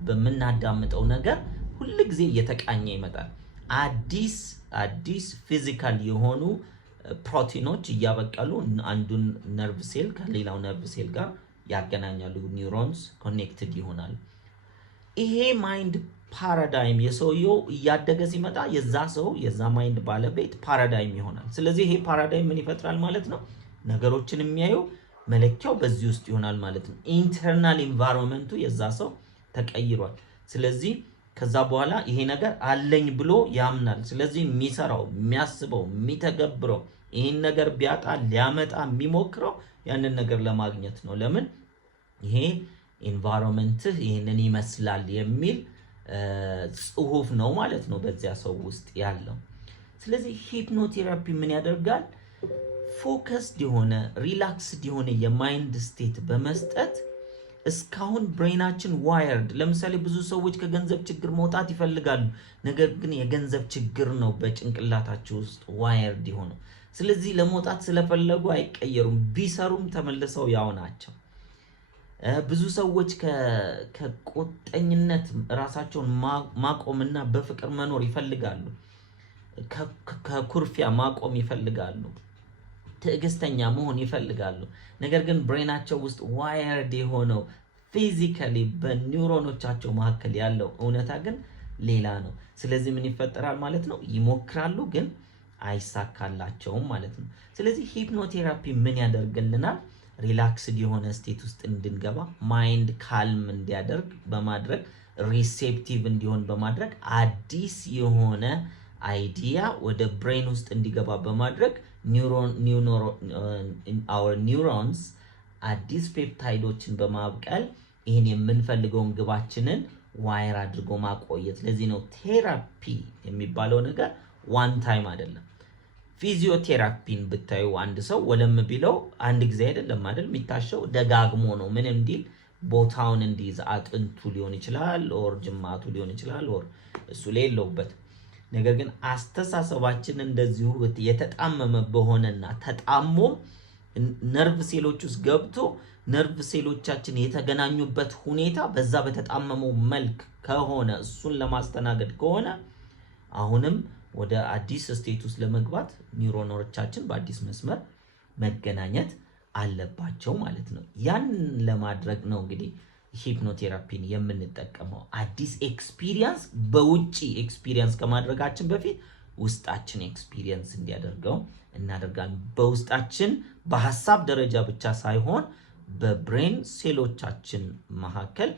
በምናዳምጠው ነገር ሁል ጊዜ እየተቃኘ ይመጣል። አዲስ ፊዚካል የሆኑ ፕሮቲኖች እያበቀሉ አንዱን ነርቭ ሴል ከሌላው ነርቭ ሴል ጋር ያገናኛሉ። ኒውሮንስ ኮኔክትድ ይሆናሉ። ይሄ ማይንድ ፓራዳይም የሰውየው እያደገ ሲመጣ የዛ ማይንድ ባለቤት ፓራዳይም ይሆናል። ስለዚህ ይሄ ፓራዳይም ምን ይፈጥራል ማለት ነው? ነገሮችን የሚያየው መለኪያው በዚህ ውስጥ ይሆናል ማለት ነው። ኢንተርናል ኢንቫይሮንመንቱ የዛ ሰው ተቀይሯል። ስለዚህ ከዛ በኋላ ይሄ ነገር አለኝ ብሎ ያምናል። ስለዚህ የሚሰራው፣ የሚያስበው፣ የሚተገብረው ይሄን ነገር ቢያጣ ሊያመጣ የሚሞክረው ያንን ነገር ለማግኘት ነው። ለምን? ይሄ ኢንቫይሮንመንትህ ይሄንን ይመስላል የሚል ጽሁፍ ነው ማለት ነው በዚያ ሰው ውስጥ ያለው። ስለዚህ ሂፕኖቴራፒ ምን ያደርጋል? ፎከስድ የሆነ ሪላክስድ የሆነ የማይንድ ስቴት በመስጠት እስካሁን ብሬናችን ዋየርድ። ለምሳሌ ብዙ ሰዎች ከገንዘብ ችግር መውጣት ይፈልጋሉ፣ ነገር ግን የገንዘብ ችግር ነው በጭንቅላታቸው ውስጥ ዋየርድ የሆነው። ስለዚህ ለመውጣት ስለፈለጉ አይቀየሩም፣ ቢሰሩም ተመልሰው ያው ናቸው። ብዙ ሰዎች ከቁጠኝነት ራሳቸውን ማቆምና በፍቅር መኖር ይፈልጋሉ። ከኩርፊያ ማቆም ይፈልጋሉ። ትዕግስተኛ መሆን ይፈልጋሉ። ነገር ግን ብሬናቸው ውስጥ ዋየርድ የሆነው ፊዚካሊ በኒውሮኖቻቸው መካከል ያለው እውነታ ግን ሌላ ነው። ስለዚህ ምን ይፈጠራል ማለት ነው? ይሞክራሉ ግን አይሳካላቸውም ማለት ነው። ስለዚህ ሂፕኖቴራፒ ምን ያደርግልናል? ሪላክስድ የሆነ ስቴት ውስጥ እንድንገባ፣ ማይንድ ካልም እንዲያደርግ በማድረግ ሪሴፕቲቭ እንዲሆን በማድረግ አዲስ የሆነ አይዲያ ወደ ብሬን ውስጥ እንዲገባ በማድረግ ኒውሮንስ አዲስ ፔፕታይዶችን በማብቀል ይህን የምንፈልገውን ግባችንን ዋይር አድርጎ ማቆየት። ለዚህ ነው ቴራፒ የሚባለው ነገር ዋን ታይም አይደለም። ፊዚዮቴራፒን ብታዩ አንድ ሰው ወለም ቢለው አንድ ጊዜ አይደለም አይደል የሚታሸው፣ ደጋግሞ ነው። ምን እንዲል ቦታውን እንዲይዝ፣ አጥንቱ ሊሆን ይችላል ኦር ጅማቱ ሊሆን ይችላል ኦር እሱ ላይ የለውበት። ነገር ግን አስተሳሰባችን እንደዚሁ የተጣመመ በሆነና ተጣሞ ነርቭ ሴሎች ውስጥ ገብቶ ነርቭ ሴሎቻችን የተገናኙበት ሁኔታ በዛ በተጣመመው መልክ ከሆነ እሱን ለማስተናገድ ከሆነ አሁንም ወደ አዲስ ስቴት ውስጥ ለመግባት ኒውሮኖቻችን በአዲስ መስመር መገናኘት አለባቸው ማለት ነው። ያን ለማድረግ ነው እንግዲህ ሂፕኖቴራፒን የምንጠቀመው። አዲስ ኤክስፒሪየንስ በውጪ ኤክስፒሪየንስ ከማድረጋችን በፊት ውስጣችን ኤክስፒሪየንስ እንዲያደርገው እናደርጋለን። በውስጣችን በሐሳብ ደረጃ ብቻ ሳይሆን በብሬን ሴሎቻችን መካከል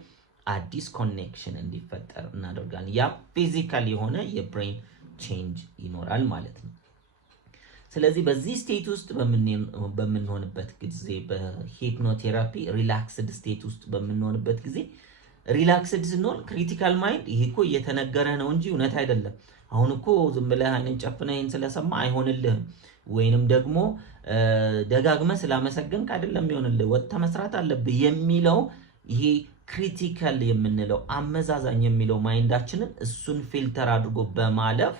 አዲስ ኮኔክሽን እንዲፈጠር እናደርጋለን። ያ ፊዚካል የሆነ የብሬን ቼንጅ ይኖራል ማለት ነው። ስለዚህ በዚህ ስቴት ውስጥ በምንሆንበት ጊዜ በሂፕኖቴራፒ ሪላክስድ ስቴት ውስጥ በምንሆንበት ጊዜ ሪላክስድ ስንሆን ክሪቲካል ማይንድ ይሄ እኮ እየተነገረ ነው እንጂ እውነት አይደለም፣ አሁን እኮ ዝም ብለህ አይንን ጨፍነህ ይሄን ስለሰማ አይሆንልህም፣ ወይንም ደግሞ ደጋግመህ ስላመሰገንክ አይደለም ይሆንልህ፣ ወጥተህ መስራት አለብህ የሚለው ይሄ ክሪቲካል የምንለው አመዛዛኝ የሚለው ማይንዳችንን እሱን ፊልተር አድርጎ በማለፍ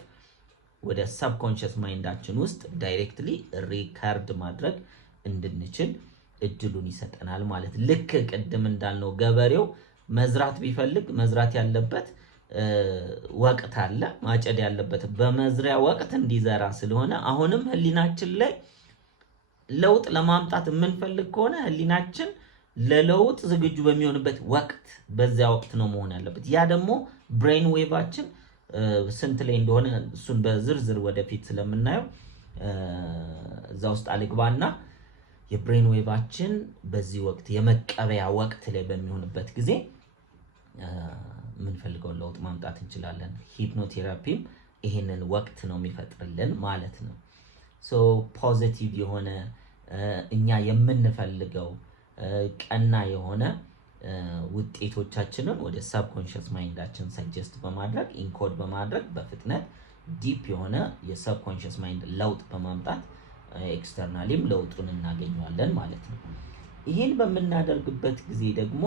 ወደ ሰብኮንሽስ ማይንዳችን ውስጥ ዳይሬክትሊ ሪከርድ ማድረግ እንድንችል እድሉን ይሰጠናል ማለት። ልክ ቅድም እንዳልነው ገበሬው መዝራት ቢፈልግ መዝራት ያለበት ወቅት አለ፣ ማጨድ ያለበት በመዝሪያ ወቅት እንዲዘራ ስለሆነ አሁንም ህሊናችን ላይ ለውጥ ለማምጣት የምንፈልግ ከሆነ ህሊናችን ለለውጥ ዝግጁ በሚሆንበት ወቅት በዚያ ወቅት ነው መሆን ያለበት። ያ ደግሞ ብሬን ዌቫችን ስንት ላይ እንደሆነ እሱን በዝርዝር ወደፊት ስለምናየው እዛ ውስጥ አልግባና የብሬን ዌቫችን በዚህ ወቅት የመቀበያ ወቅት ላይ በሚሆንበት ጊዜ የምንፈልገውን ለውጥ ማምጣት እንችላለን። ሂፕኖቴራፒም ይሄንን ወቅት ነው የሚፈጥርልን ማለት ነው። ሶ ፖዚቲቭ የሆነ እኛ የምንፈልገው ቀና የሆነ ውጤቶቻችንን ወደ ሰብኮንሽስ ማይንዳችን ሰጀስት በማድረግ ኢንኮድ በማድረግ በፍጥነት ዲፕ የሆነ የሰብኮንሽስ ማይንድ ለውጥ በማምጣት ኤክስተርናሊም ለውጡን እናገኘዋለን ማለት ነው። ይህን በምናደርግበት ጊዜ ደግሞ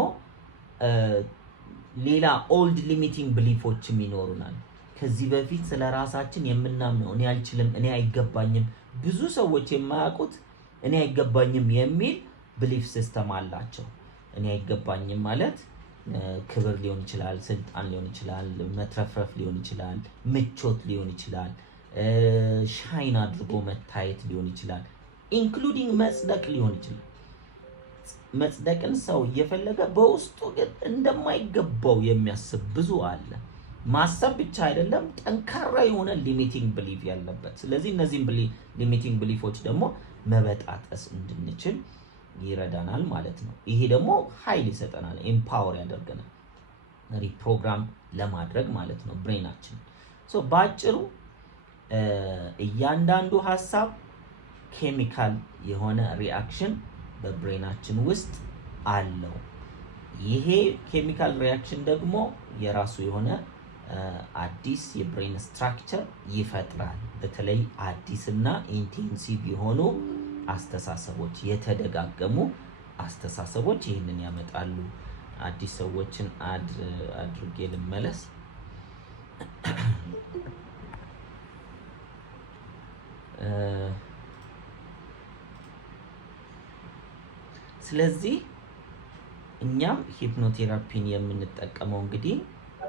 ሌላ ኦልድ ሊሚቲንግ ብሊፎችም ይኖሩናል። ከዚህ በፊት ስለ ራሳችን የምናምነው እኔ አልችልም፣ እኔ አይገባኝም፣ ብዙ ሰዎች የማያውቁት እኔ አይገባኝም የሚል ብሊፍ ሲስተም አላቸው። እኔ አይገባኝም ማለት ክብር ሊሆን ይችላል፣ ስልጣን ሊሆን ይችላል፣ መትረፍረፍ ሊሆን ይችላል፣ ምቾት ሊሆን ይችላል፣ ሻይን አድርጎ መታየት ሊሆን ይችላል፣ ኢንክሉዲንግ መጽደቅ ሊሆን ይችላል። መጽደቅን ሰው እየፈለገ በውስጡ ግን እንደማይገባው የሚያስብ ብዙ አለ። ማሰብ ብቻ አይደለም፣ ጠንካራ የሆነ ሊሚቲንግ ብሊፍ ያለበት። ስለዚህ እነዚህን ሊሚቲንግ ብሊፎች ደግሞ መበጣጠስ እንድንችል ይረዳናል ማለት ነው። ይሄ ደግሞ ኃይል ይሰጠናል፣ ኤምፓወር ያደርገናል፣ ሪፕሮግራም ለማድረግ ማለት ነው ብሬናችን። ሶ ባጭሩ እያንዳንዱ ሐሳብ ኬሚካል የሆነ ሪአክሽን በብሬናችን ውስጥ አለው። ይሄ ኬሚካል ሪአክሽን ደግሞ የራሱ የሆነ አዲስ የብሬን ስትራክቸር ይፈጥራል። በተለይ አዲስና ኢንቴንሲቭ የሆኑ አስተሳሰቦች፣ የተደጋገሙ አስተሳሰቦች ይህንን ያመጣሉ። አዲስ ሰዎችን አድርጌ ልመለስ። ስለዚህ እኛም ሂፕኖቴራፒን የምንጠቀመው እንግዲህ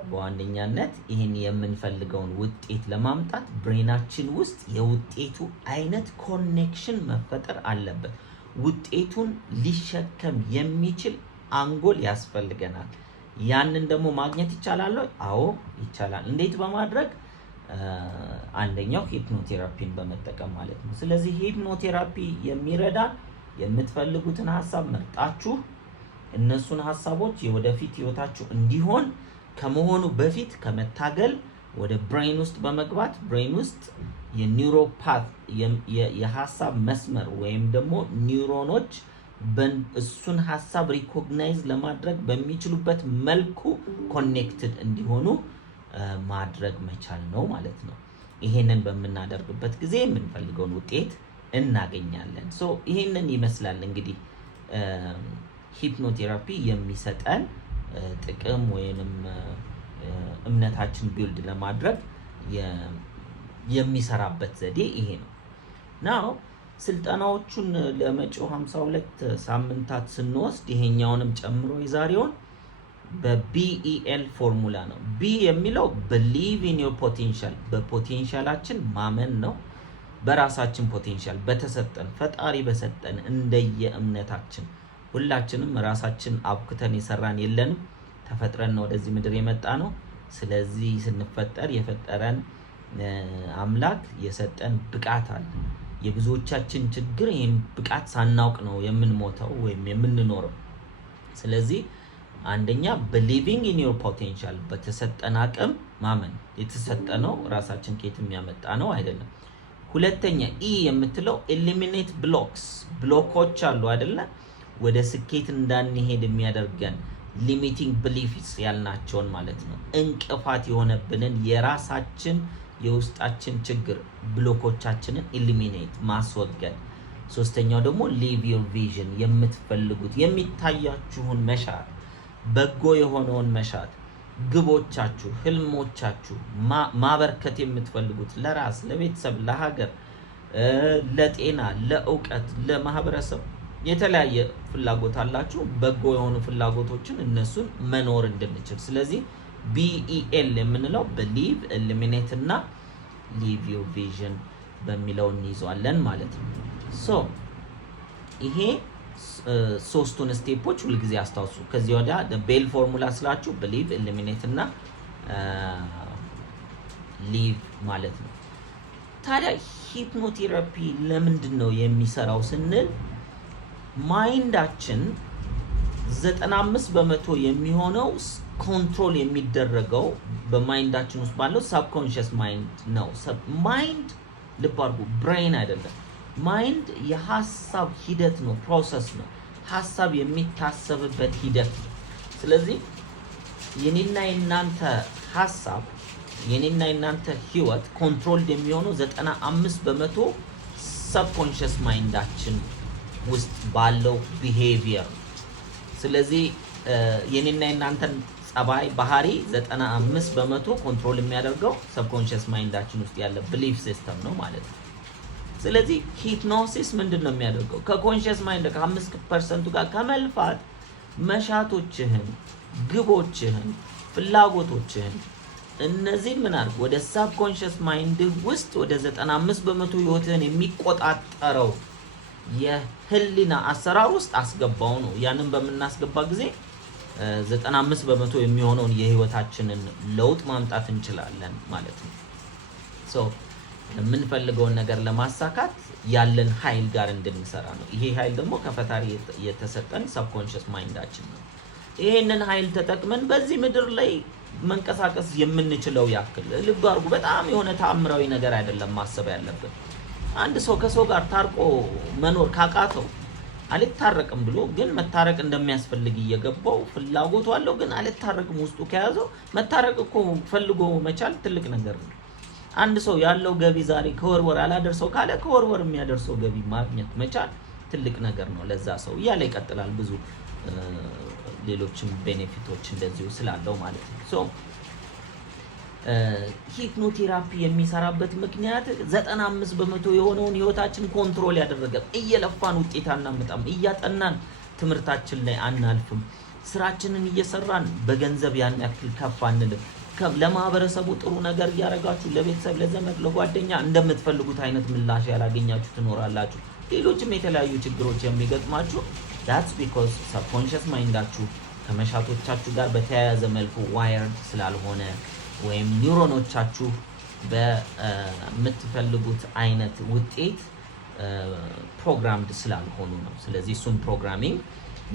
በዋነኛነት ይህን የምንፈልገውን ውጤት ለማምጣት ብሬናችን ውስጥ የውጤቱ አይነት ኮኔክሽን መፈጠር አለበት። ውጤቱን ሊሸከም የሚችል አንጎል ያስፈልገናል። ያንን ደግሞ ማግኘት ይቻላል? አዎ ይቻላል። እንዴት በማድረግ? አንደኛው ሂፕኖቴራፒን በመጠቀም ማለት ነው። ስለዚህ ሂፕኖቴራፒ የሚረዳን የምትፈልጉትን ሐሳብ መርጣችሁ እነሱን ሐሳቦች የወደፊት ህይወታችሁ እንዲሆን ከመሆኑ በፊት ከመታገል ወደ ብሬን ውስጥ በመግባት ብሬን ውስጥ የኒውሮፓት የሐሳብ መስመር ወይም ደግሞ ኒውሮኖች እሱን ሐሳብ ሪኮግናይዝ ለማድረግ በሚችሉበት መልኩ ኮኔክትድ እንዲሆኑ ማድረግ መቻል ነው ማለት ነው። ይሄንን በምናደርግበት ጊዜ የምንፈልገውን ውጤት እናገኛለን። ሶ ይሄንን ይመስላል እንግዲህ ሂፕኖቴራፒ የሚሰጠን ጥቅም ወይንም እምነታችን ቢልድ ለማድረግ የሚሰራበት ዘዴ ይሄ ነው። ናው ስልጠናዎቹን ለመጪው 52 ሳምንታት ስንወስድ ይሄኛውንም ጨምሮ የዛሬውን በቢኢኤል ፎርሙላ ነው። ቢ የሚለው believe in your potential፣ በፖቴንሻላችን ማመን ነው። በራሳችን ፖቴንሻል በተሰጠን ፈጣሪ በሰጠን እንደየ እምነታችን ሁላችንም ራሳችን አብክተን የሰራን የለንም። ተፈጥረን ነው ወደዚህ ምድር የመጣ ነው። ስለዚህ ስንፈጠር የፈጠረን አምላክ የሰጠን ብቃት አለ። የብዙዎቻችን ችግር ይሄን ብቃት ሳናውቅ ነው የምንሞተው ወይም የምንኖረው። ስለዚህ አንደኛ believing in your potential፣ በተሰጠን አቅም ማመን። የተሰጠነው ራሳችን ከየትም ያመጣ ነው አይደለም። ሁለተኛ ኢ የምትለው eliminate ብሎኮች አሉ አይደለ? ወደ ስኬት እንዳንሄድ የሚያደርገን ሊሚቲንግ ብሊፍስ ያልናቸውን ማለት ነው። እንቅፋት የሆነብንን የራሳችን የውስጣችን ችግር ብሎኮቻችንን ኢሊሚኔት ማስወገድ። ሶስተኛው ደግሞ ሊቭ ዮር ቪዥን፣ የምትፈልጉት የሚታያችሁን መሻት፣ በጎ የሆነውን መሻት፣ ግቦቻችሁ፣ ህልሞቻችሁ፣ ማበርከት የምትፈልጉት ለራስ፣ ለቤተሰብ፣ ለሀገር፣ ለጤና፣ ለእውቀት፣ ለማህበረሰብ የተለያየ ፍላጎት አላችሁ በጎ የሆኑ ፍላጎቶችን እነሱን መኖር እንድንችል ስለዚህ BEL የምንለው believe eliminate እና live your vision በሚለው እንይዟለን ማለት ነው ሶ ይሄ ሶስቱን ስቴፖች ሁሉ ጊዜ አስተዋውሱ ከዚህ ወዲያ ቤል ፎርሙላ ስላችሁ believe eliminate እና live ማለት ነው ታዲያ ሂፕኖቴራፒ ለምንድነው የሚሰራው ስንል ማይንዳችን 95% የሚሆነው ኮንትሮል የሚደረገው በማይንዳችን ውስጥ ባለው ሰብኮንሺየስ ማይንድ ነው ማይንድ ልብ አድርጉ ብሬን አይደለም ማይንድ የሐሳብ ሂደት ነው ፕሮሰስ ነው ሐሳብ የሚታሰብበት ሂደት ነው ስለዚህ የኔና የናንተ ሐሳብ የኔና የናንተ ህይወት ኮንትሮል የሚሆነው 95% ሰብኮንሺየስ ማይንዳችን ውስጥ ባለው ቢሄቪየር ስለዚህ የኔና የናንተን ጸባይ ባህሪ 95% ኮንትሮል የሚያደርገው ሰብኮንሺየስ ማይንዳችን ውስጥ ያለ ቢሊፍ ሲስተም ነው ማለት ነው ስለዚህ ሂፕኖሲስ ምንድነው የሚያደርገው ከኮንሺየስ ማይንድ ከ5% ጋር ከመልፋት መሻቶችህን ግቦችህን ፍላጎቶችህን እነዚህ ምን አድርግ ወደ ሰብኮንሺየስ ማይንድ ውስጥ ወደ 95% ህይወትህን የሚቆጣጠረው የህሊና አሰራር ውስጥ አስገባው ነው ያንን በመናስገባ ጊዜ 95% የሚሆነውን የህይወታችንን ለውጥ ማምጣት እንችላለን ማለት ነው ሶ የምንፈልገውን ነገር ለማሳካት ያለን ኃይል ጋር እንድንሰራ ነው ይሄ ኃይል ደግሞ ከፈጣሪ የተሰጠን ሰብኮንሺየስ ማይንዳችን ነው ይሄንን ኃይል ተጠቅመን በዚህ ምድር ላይ መንቀሳቀስ የምንችለው ያክል ልብ አድርጉ በጣም የሆነ ተአምራዊ ነገር አይደለም ማሰብ ያለብን አንድ ሰው ከሰው ጋር ታርቆ መኖር ካቃተው አልታረቅም ብሎ ግን መታረቅ እንደሚያስፈልግ እየገባው ፍላጎቱ አለው ግን አልታረቅም ውስጡ ከያዘው መታረቅ እኮ ፈልጎ መቻል ትልቅ ነገር ነው አንድ ሰው ያለው ገቢ ዛሬ ከወርወር አላደርሰው ካለ ከወርወር የሚያደርሰው ገቢ ማግኘት መቻል ትልቅ ነገር ነው ለዛ ሰው ያለ ይቀጥላል ብዙ ሌሎችም ቤኔፊቶች እንደዚሁ ስላለው ማለት ነው ሶ ሂፕኖቴራፒ የሚሰራበት ምክንያት 95% የሆነውን ህይወታችን ኮንትሮል ያደረገ እየለፋን ውጤት አናመጣም እያጠናን ትምርታችን ላይ አናልፍም ስራችንን እየሰራን በገንዘብ ያን ያክል ከፍ አንልም ለማህበረሰቡ ጥሩ ነገር ያረጋችሁ ለቤተሰብ ለዘመድ ለጓደኛ እንደምትፈልጉት አይነት ምላሽ ያላገኛችሁ ትኖራላችሁ ሌሎችም የተለያዩ ችግሮች የሚገጥማችሁ that's because subconscious ማይንዳችሁ ከመሻቶቻችሁ ጋር በተያያዘ መልኩ ዋየርድ ስላልሆነ ወይም ኒውሮኖቻችሁ በምትፈልጉት አይነት ውጤት ፕሮግራምድ ስላልሆኑ ነው ስለዚህ እሱን ፕሮግራሚንግ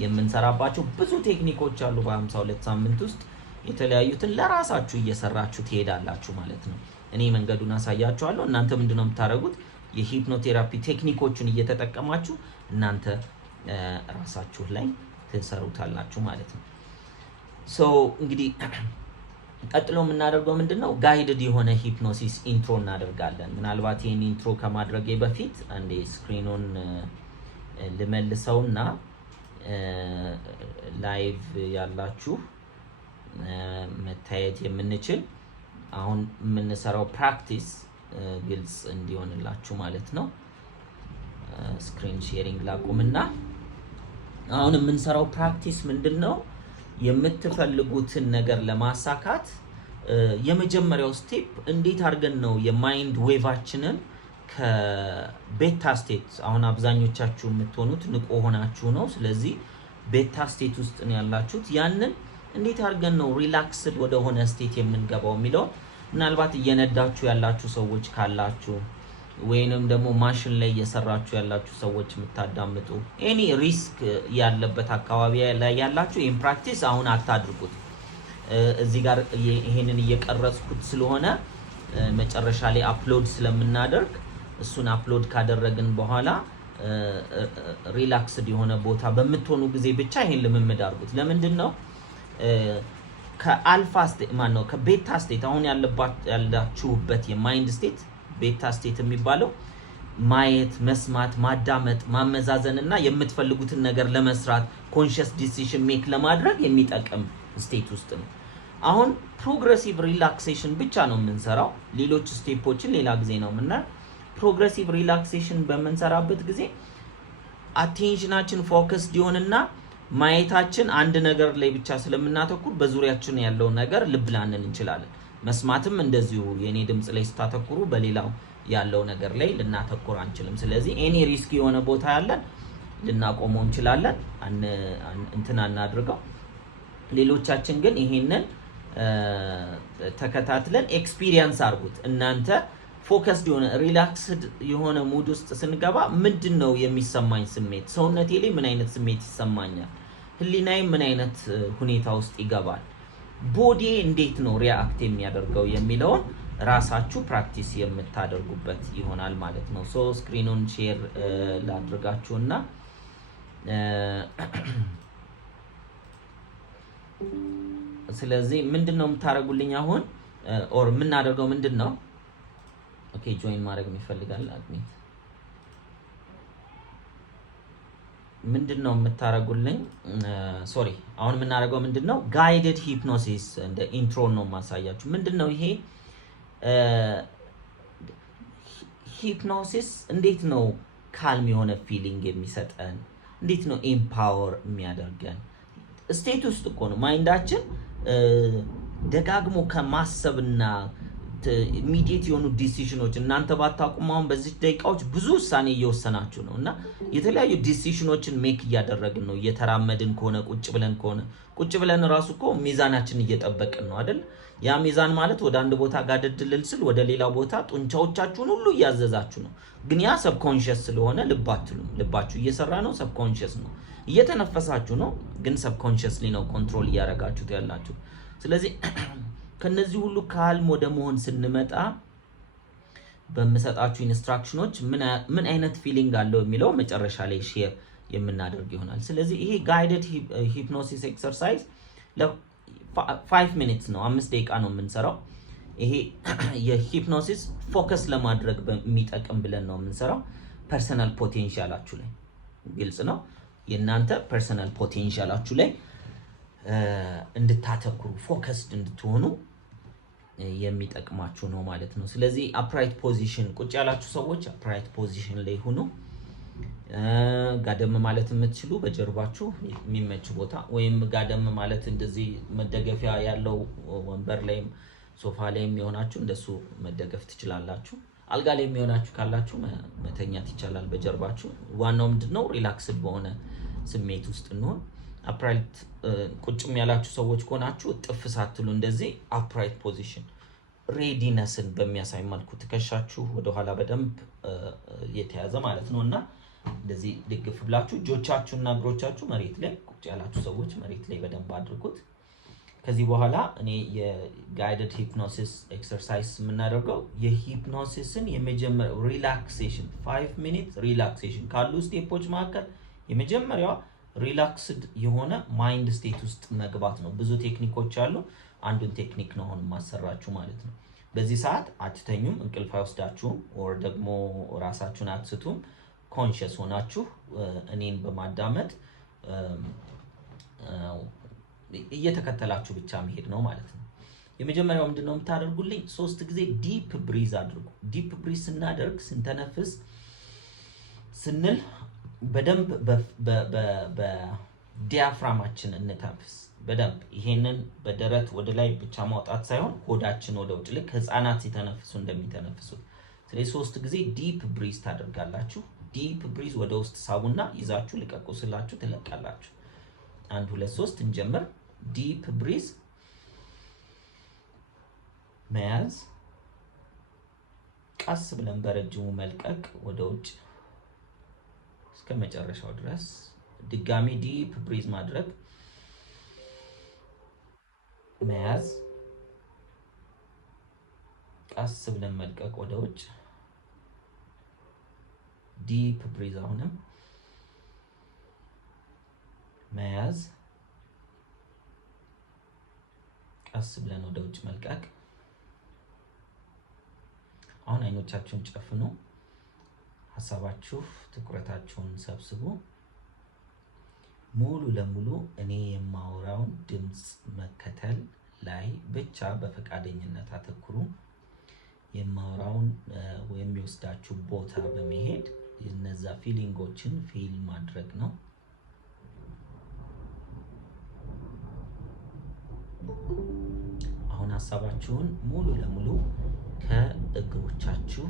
የምንሰራባቸው ብዙ ቴክኒኮች አሉ በ52 ሳምንት ውስጥ የተለያዩትን ለራሳችሁ እየሰራችሁ ትሄዳላችሁ ማለት ነው እኔ መንገዱን አሳያችኋለሁ እናንተ ምንድነው የምታደርጉት የሂፕኖቴራፒ ቴክኒኮችን እየተጠቀማችሁ እናንተ ራሳችሁ ላይ ትሰሩታላችሁ ማለት ነው ሶ እንግዲህ ቀጥሎ የምናደርገው ምንድነው ጋይድድ የሆነ ሂፕኖሲስ ኢንትሮ እናደርጋለን ምናልባት ይሄን ኢንትሮ ከማድረጌ በፊት አንዴ ስክሪኑን ልመልሰውና ላይቭ ያላችሁ መታየት የምንችል አሁን የምንሰራው ፕራክቲስ ግልጽ እንዲሆንላችሁ ማለት ነው ስክሪን ሼሪንግ ላቁምና አሁን የምንሰራው ፕራክቲስ ምንድነው የምትፈልጉትን ነገር ለማሳካት የመጀመሪያው ስቴፕ እንዴት አድርገን ነው የማይንድ ዌቫችንን ከቤታ ስቴት አሁን አብዛኞቻችሁ የምትሆኑት ንቁ ሆናችሁ ነው ስለዚህ ቤታ ስቴት ውስጥ ነው ያላችሁት ያንን እንዴት አድርገን ነው ሪላክስድ ወደ ሆነ ስቴት የምንገባው የሚለው ምናልባት እየነዳችሁ ያላችሁ ሰዎች ካላችሁ ወይንም ደግሞ ማሽን ላይ እየሰራችሁ ያላችሁ ሰዎች የምታዳምጡ ኤኒ ሪስክ ያለበት አካባቢ ላይ ያላችሁ ይሄን ፕራክቲስ አሁን አታድርጉት እዚህ ጋር ይሄንን እየቀረጽኩት ስለሆነ መጨረሻ ላይ አፕሎድ ስለምናደርግ እሱን አፕሎድ ካደረግን በኋላ ሪላክስድ የሆነ ቦታ በመትሆኑ ጊዜ ብቻ ይሄን ልምምድ አድርጉት ለምንድነው ከአልፋ ስቴት ማነው ከቤታ ስቴት አሁን ያላችሁበት የማይንድ ስቴት ቤታ ስቴት የሚባለው ማየት መስማት ማዳመጥ ማመዛዘንና የምትፈልጉትን ነገር ለመስራት ኮንሺየስ ዲሲዥን ሜክ ለማድረግ የሚጠቅም ስቴት ውስጥ ነው አሁን ፕሮግሬሲቭ ሪላክሴሽን ብቻ ነው የምንሰራው ሌሎች ስቴፖችን ሌላ ጊዜ ነው እና ፕሮግሬሲቭ ሪላክሴሽን በመንሰራበት ጊዜ አቴንሽናችን ፎከስድ ይሆንና ማየታችን አንድ ነገር ላይ ብቻ ስለምናተኩር በዙሪያችን ያለው ነገር ልብ ላንል እንችላለን። መስማትም እንደዚሁ የኔ ድምጽ ላይ ስታተኩሩ በሌላው ያለው ነገር ላይ ልናተኩር አንችልም። ስለዚህ ኤኒ ሪስክ የሆነ ቦታ ያለን ልናቆመው እንችላለን፣ እንትን አናድርገው። ሌሎቻችን ግን ይሄንን ተከታትለን ኤክስፒሪየንስ አድርጉት። እናንተ ፎከስድ የሆነ ሪላክስድ የሆነ ሙድ ውስጥ ስንገባ ምንድነው የሚሰማኝ ስሜት? ሰውነቴ ላይ ምን አይነት ስሜት ይሰማኛል? ህሊናዬ ምን አይነት ሁኔታ ውስጥ ይገባል? ቦዲ እንዴት ነው ሪአክት የሚያደርገው የሚለውን ራሳችሁ ፕራክቲስ የምታደርጉበት ይሆናል ማለት ነው። ሶ ስክሪኑን ሼር ላድርጋችሁና ስለዚህ ምንድነው የምታደርጉልኝ አሁን ኦር የምናደርገው ምንድነው? ኦኬ ጆይን ማድረግ ይፈልጋል አድሚት ምንድነው የምታደርጉልኝ? ሶሪ አሁን የምናደርገው ምንድነው? ጋይድድ ሂፕኖሲስ እንደ ኢንትሮ ነው ማሳያችሁ። ምንድነው ይሄ ሂፕኖሲስ? እንዴት ነው ካልም የሆነ ፊሊንግ የሚሰጠን? እንዴት ነው ኤምፓወር የሚያደርገን? ስቴት ውስጥ እኮ ነው ማይንዳችን ደጋግሞ ከማሰብና ኢሚዲየት የሆኑ ዲሲዥኖች እናንተ ባታውቁም አሁን በዚህ ደቂቃዎች ብዙ ውሳኔ እየወሰናችሁ ነው እና የተለያዩ ዲሲዥኖችን ሜክ እያደረግን ነው። እየተራመድን ከሆነ ቁጭ ብለን ራሱ እኮ ሚዛናችን እየጠበቅን ነው አይደል? ያ ሚዛን ማለት ወደ አንድ ቦታ ጋደድልል ስል ወደ ሌላ ቦታ ጡንቻዎቻችሁን ሁሉ እያዘዛችሁ ነው። ግን ያ ሰብኮንሺየስ ስለሆነ ልባችሁ እየሰራ ነው። ሰብኮንሺየስ ነው። እየተነፈሳችሁ ነው፣ ግን ሰብኮንሺየስሊ ነው ኮንትሮል እያደረጋችሁት ያላችሁ። ስለዚህ ከነዚህ ሁሉ ካልም ወደ መሆን ስንመጣ በመሰጣችሁ ኢንስትራክሽኖች ምን አይነት ፊሊንግ አለው የሚለው መጨረሻ ላይ ሼር የምናደርግ ይሆናል። ስለዚህ ይሄ ጋይድድ ሂፕኖሲስ ኤክሰርሳይዝ ለ5 ሚኒትስ ነው፣ 5 ደቂቃ ነው የምንሰራው። ይሄ የሂፕኖሲስ ፎከስ ለማድረግ የሚጠቅም ብለን ነው የምንሰራው። ፐርሰናል ፖቴንሻላችሁ ላይ ግልጽ ነው። የእናንተ ፐርሰናል ፖቴንሻላችሁ ላይ እንድታተኩሩ ፎከስድ እንድትሆኑ የሚጠቅማችሁ ነው ማለት ነው። ስለዚህ አፕራይት ፖዚሽን ቁጭ ያላችሁ ሰዎች አፕራይት ፖዚሽን ላይ ሁኑ። ጋደም ማለት የምትችሉ በጀርባችሁ የሚመች ቦታ ወይም ጋደም ማለት እንደዚህ መደገፊያ ያለው ወንበር ላይም ሶፋ ላይም የሆናችሁ እንደሱ መደገፍ ትችላላችሁ። አልጋ ላይ የሚሆናችሁ ካላችሁ መተኛት ይቻላል በጀርባችሁ። ዋናው ምንድነው ሪላክስድ በሆነ ስሜት ውስጥ እንሆን። አፕራይት ቁጭም ያላችሁ ሰዎች ከሆናችሁ ጥፍ ሳትሉ እንደዚህ አፕራይት ፖዚሽን ሬዲነስን በሚያሳይ መልኩ ትከሻችሁ ወደ ኋላ በደንብ የተያዘ ማለት ነውና እንደዚህ ድግፍ ብላችሁ እጆቻችሁና እግሮቻችሁ መሬት ላይ ቁጭ ያላችሁ ሰዎች መሬት ላይ በደንብ አድርጉት። ከዚህ በኋላ እኔ የጋይድድ ሂፕኖሲስ ኤክሰርሳይዝ የምናደርገው የሂፕኖሲስን የመጀመሪያው ሪላክሴሽን 5 ሚኒት ሪላክሴሽን ካሉ ስቴፖች መካከል የመጀመሪያው ሪላክስድ የሆነ ማይንድ ስቴት ውስጥ መግባት ነው። ብዙ ቴክኒኮች አሉ። አንዱን ቴክኒክ ነው አሁን ማሰራችሁ ማለት ነው። በዚህ ሰዓት አትተኙም፣ እንቅልፍ አይወስዳችሁም፣ ወር ደግሞ ራሳችሁን አትስቱም። ኮንሺየስ ሆናችሁ እኔን በማዳመጥ እየተከተላችሁ ብቻ መሄድ ነው ማለት ነው። የመጀመሪያው ምንድነው የምታደርጉልኝ? 3 ጊዜ ዲፕ ብሪዝ አድርጉ። ዲፕ ብሪዝ ስናደርግ ስንተነፍስ ስንል በደንብ በዲያፍራማችን እንተንፍስ በደንብ። ይሄንን በደረት ወደ ላይ ብቻ ማውጣት ሳይሆን ሆዳችን ወደ ውጭ ልክ ህፃናት ሲተነፍሱ እንደሚተነፍሱት። ስለዚህ 3 ጊዜ ዲፕ ብሪዝ ታደርጋላችሁ። ዲፕ ብሪዝ ወደ ውስጥ ሳቡና ይዛችሁ ልቀቁ ስላችሁ ትለቃላችሁ። 1 2 3 እንጀምር። ዲፕ ብሪዝ መያዝ፣ ቀስ ብለን በረጅሙ መልቀቅ ወደ ውጭ እስከ መጨረሻው ድረስ። ድጋሚ ዲፕ ብሪዝ ማድረግ፣ መያዝ፣ ቀስ ብለን መልቀቅ ወደ ውጭ። ዲፕ ብሪዝ አሁንም መያዝ፣ ቀስ ብለን ወደ ውጭ መልቀቅ። አሁን አይኖቻችሁን ጨፍኑ። ሐሳባችሁ ትኩረታችሁን ሰብስቡ። ሙሉ ለሙሉ እኔ የማወራውን ድምጽ መከተል ላይ ብቻ በፈቃደኝነት አተኩሩ። የማወራውን የሚወስዳችሁ ቦታ በመሄድ እነዛ ፊሊንጎችን ፊል ማድረግ ነው። አሁን ሐሳባችሁን ሙሉ ለሙሉ ከእግሮቻችሁ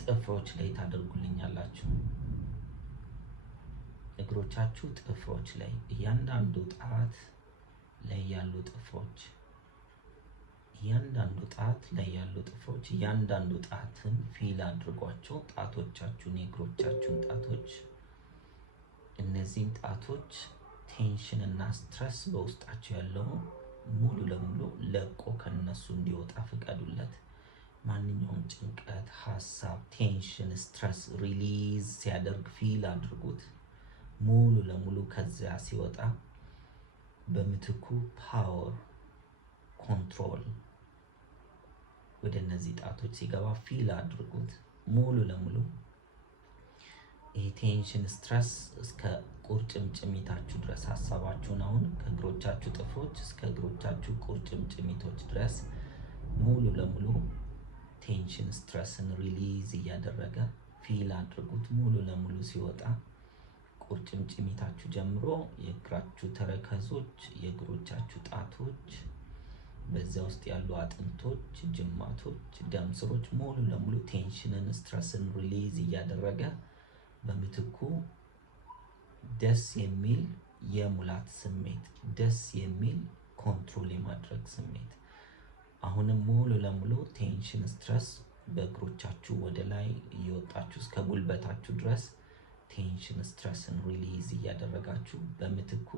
ጥፍሮች ላይ ታደርጉልኛላችሁ። እግሮቻችሁ ጥፍሮች ላይ እያንዳንዱ ጣት ላይ ያሉ ጥፍሮች እያንዳንዱ ጣትን ፊል አድርጓቸው። ጣቶቻችሁን፣ የእግሮቻችሁን ጣቶች፣ እነዚህን ጣቶች ቴንሽን እና ስትረስ በውስጣቸው ያለው ሙሉ ለሙሉ ለቆ ከነሱ እንዲወጣ ፍቀዱለት። ማንኛውም ጭንቀት፣ ሐሳብ፣ ቴንሽን፣ ስትረስ ሪሊዝ ሲያደርግ ፊል አድርጉት። ሙሉ ለሙሉ ከዚያ ሲወጣ በምትኩ ፓወር፣ ኮንትሮል ወደ እነዚህ ጣቶች ሲገባ ፊል አድርጉት ሙሉ ለሙሉ። ይሄ ቴንሽን፣ ስትረስ እስከ ቁርጭምጭሚታችሁ ድረስ ሐሳባችሁን አሁን ከእግሮቻችሁ ጥፍሮች እስከ እግሮቻችሁ ቁርጭምጭሚቶች ድረስ ሙሉ ለሙሉ ቴንሽን፣ ስትረስን ሪሊዝ እያደረገ ፊል አድርጉት። ሙሉ ለሙሉ ሲወጣ ቁርጭምጭሚታችሁ ጀምሮ የእግራችሁ ተረከዞች፣ የእግሮቻችሁ ጣቶች፣ በዛ ውስጥ ያሉ አጥንቶች፣ ጅማቶች፣ ደም ስሮች ሙሉ ለሙሉ ቴንሽንን፣ ስትረስን ሪሊዝ እያደረገ በምትኩ ደስ የሚል የሙላት ስሜት፣ ደስ የሚል ኮንትሮል የማድረግ ስሜት። አሁንም ሙሉ ለሙሉ ቴንሽን፣ ስትረስ በእግሮቻችሁ ወደ ላይ እየወጣችሁ እስከ ጉልበታችሁ ድረስ ቴንሽን፣ ስትረስን ሪሊዝ እያደረጋችሁ በምትኩ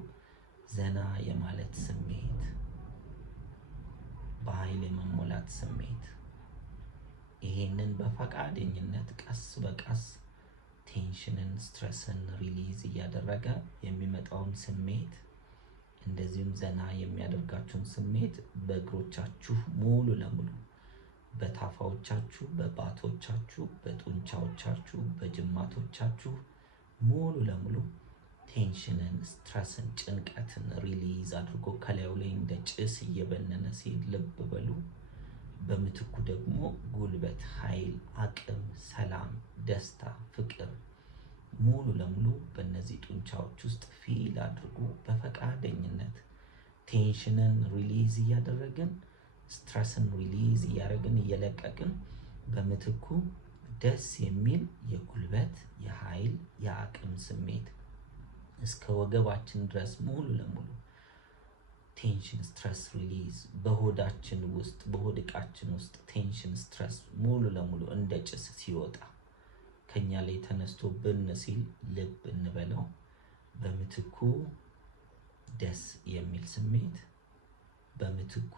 ዘና የማለት ስሜት፣ በኃይል የመሞላት ስሜት። ይሄንን በፈቃደኝነት ቀስ በቀስ ቴንሽንን፣ ስትረስን ሪሊዝ እያደረገ የሚመጣውን ስሜት እንደዚሁም ዘና የሚያደርጋችሁን ስሜት በእግሮቻችሁ ሙሉ ለሙሉ በታፋዎቻችሁ፣ በባቶቻችሁ፣ በጡንቻዎቻችሁ፣ በጅማቶቻችሁ ሙሉ ለሙሉ ቴንሽንን፣ ስትረስን፣ ጭንቀትን ሪሊዝ አድርጎ ከላዩ ላይ እንደ ጭስ እየበነነ ሲል ልብ በሉ። በምትኩ ደግሞ ጉልበት፣ ኃይል፣ አቅም፣ ሰላም፣ ደስታ፣ ፍቅር ሙሉ ለሙሉ በእነዚህ ጡንቻዎች ውስጥ ፊል አድርጉ። በፈቃደኝነት ቴንሽንን ሪሊዝ እያደረግን ስትረስን ሪሊዝ እያደረግን እየለቀቅን በምትኩ ደስ የሚል የጉልበት፣ የኃይል፣ የአቅም ስሜት እስከ ወገባችን ድረስ ሙሉ ለሙሉ ቴንሽን፣ ስትረስ ሪሊዝ። በሆዳችን ውስጥ በሆድ ዕቃችን ውስጥ ቴንሽን፣ ስትረስ ሙሉ ለሙሉ እንደ ጭስ ሲወጣ ከኛ ላይ ተነስቶ ብን ሲል ልብ እንበለው። በምትኩ ደስ የሚል ስሜት፣ በምትኩ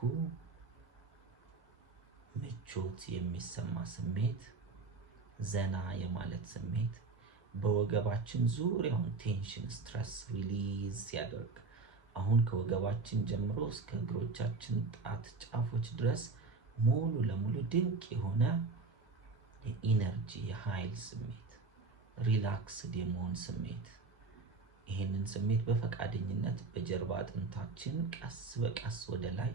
ምቾት የሚሰማ ስሜት፣ ዘና የማለት ስሜት በወገባችን ዙሪያውን ቴንሽን፣ ስትረስ ሪሊዝ ሲያደርግ አሁን ከወገባችን ጀምሮ እስከ እግሮቻችን ጣት ጫፎች ድረስ ሙሉ ለሙሉ ድንቅ የሆነ የኢነርጂ፣ የኃይል ስሜት፣ ሪላክስድ የመሆን ስሜት። ይሄንን ስሜት በፈቃደኝነት በጀርባ አጥንታችን ቀስ በቀስ ወደ ላይ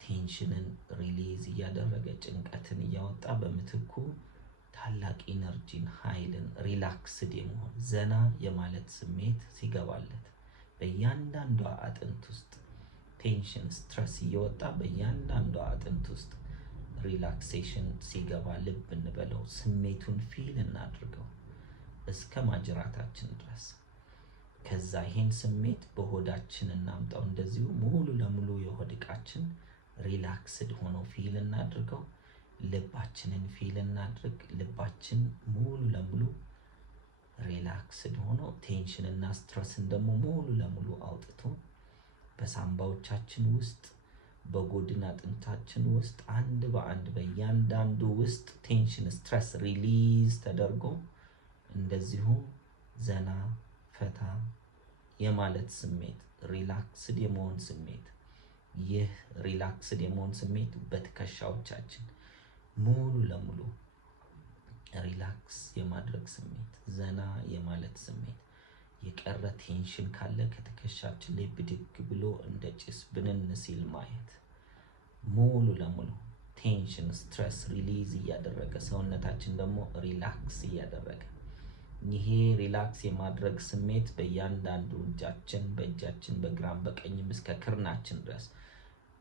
ቴንሽንን ሪሊዝ እያደረገ ጭንቀትን እያወጣ በምትኩ ታላቅ ኢነርጂን፣ ኃይልን፣ ሪላክስድ የመሆን ዘና የማለት ስሜት ሲገባለት በእያንዳንዷ አጥንት ውስጥ ቴንሽን፣ ስትረስ እየወጣ በእያንዳንዷ አጥንት ውስጥ ሪላክሴሽን ሲገባ ልብ እንበለው። ስሜቱን ፊል እናድርገው እስከ ማጅራታችን ድረስ። ከዛ ይሄን ስሜት በሆዳችን እናምጣው። እንደዚሁ ሙሉ ለሙሉ የሆድ ዕቃችን ሪላክስድ ሆኖ ፊል እናድርገው። ልባችንን ፊል እናድርግ። ልባችን ሙሉ ለሙሉ ሪላክስድ ሆኖ ቴንሽን እና ስትረስን ደግሞ ሙሉ ለሙሉ አውጥቶ በሳምባዎቻችን ውስጥ በጎድን አጥንታችን ውስጥ አንድ በአንድ በእያንዳንዱ ውስጥ ቴንሽን፣ ስትረስ ሪሊዝ ተደርጎ እንደዚሁ ዘና ፈታ የማለት ስሜት፣ ሪላክስድ የመሆን ስሜት። ይህ ሪላክስድ የመሆን ስሜት በትከሻዎቻችን ሙሉ ለሙሉ ሪላክስ የማድረግ ስሜት፣ ዘና የማለት ስሜት። የቀረ ቴንሽን ካለ ከትከሻችን ላይ ብድግ ብሎ እንደ ጭስ ብንን ሲል ማየት። ሙሉ ለሙሉ ቴንሽን ስትረስ ሪሊዝ እያደረገ ሰውነታችን ደግሞ ሪላክስ እያደረገ ይሄ ሪላክስ የማድረግ ስሜት በእያንዳንዱ በእጃችን በግራም በቀኝም እስከ ክርናችን ድረስ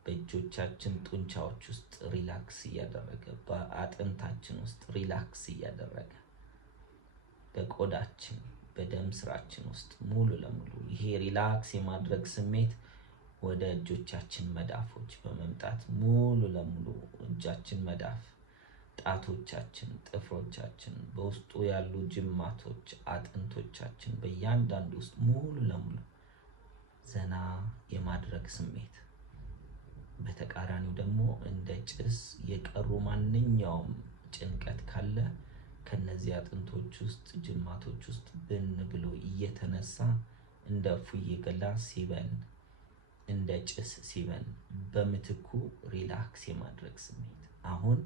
በእጆቻችን ጡንቻዎች ውስጥ ሪላክስ እያደረገ በአጥንታችን ውስጥ ሪላክስ እያደረገ በቆዳችን በደም ስራችን ውስጥ ሙሉ ለሙሉ ይሄ ሪላክስ የማድረግ ስሜት ወደ እጆቻችን መዳፎች በመምጣት ሙሉ ለሙሉ እጃችን መዳፍ ጣቶቻችን ጥፍሮቻችን በውስጡ ያሉ ጅማቶች አጥንቶቻችን በእያንዳንዱ ውስጥ ሙሉ ለሙሉ ዘና የማድረግ ስሜት በተቃራኒው ደግሞ እንደ ጭስ የቀሩ ማንኛውም ጭንቀት ካለ ከነዚህ አጥንቶች ውስጥ ጅማቶች ውስጥ ብን ብሎ እየተነሳ እንደ ፉዬ ገላ ሲበን እንደ ጭስ ሲበን በምትኩ ሪላክስ የማድረግ ስሜት አሁን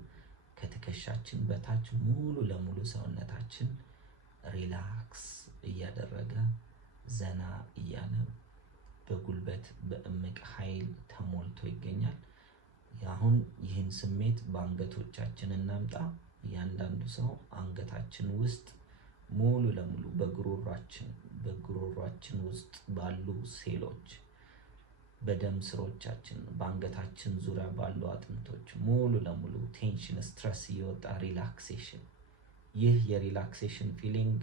ከትከሻችን በታች ሙሉ ለሙሉ ሰውነታችን ሪላክስ እያደረገ ዘና እያለ በጉልበት በእምቅ ኃይል ተሞልቶ ይገኛል። አሁን ይህን ስሜት በአንገቶቻችን እናምጣ። እያንዳንዱ ሰው አንገታችን ውስጥ ሙሉ ለሙሉ በጉሮሯችን ውስጥ ባሉ ሴሎች በደም ስሮቻችን በአንገታችን ዙሪያ ባሉ አጥንቶች ሙሉ ለሙሉ ቴንሽን ስትረስ እየወጣ ሪላክሴሽን ይህ የሪላክሴሽን ፊሊንግ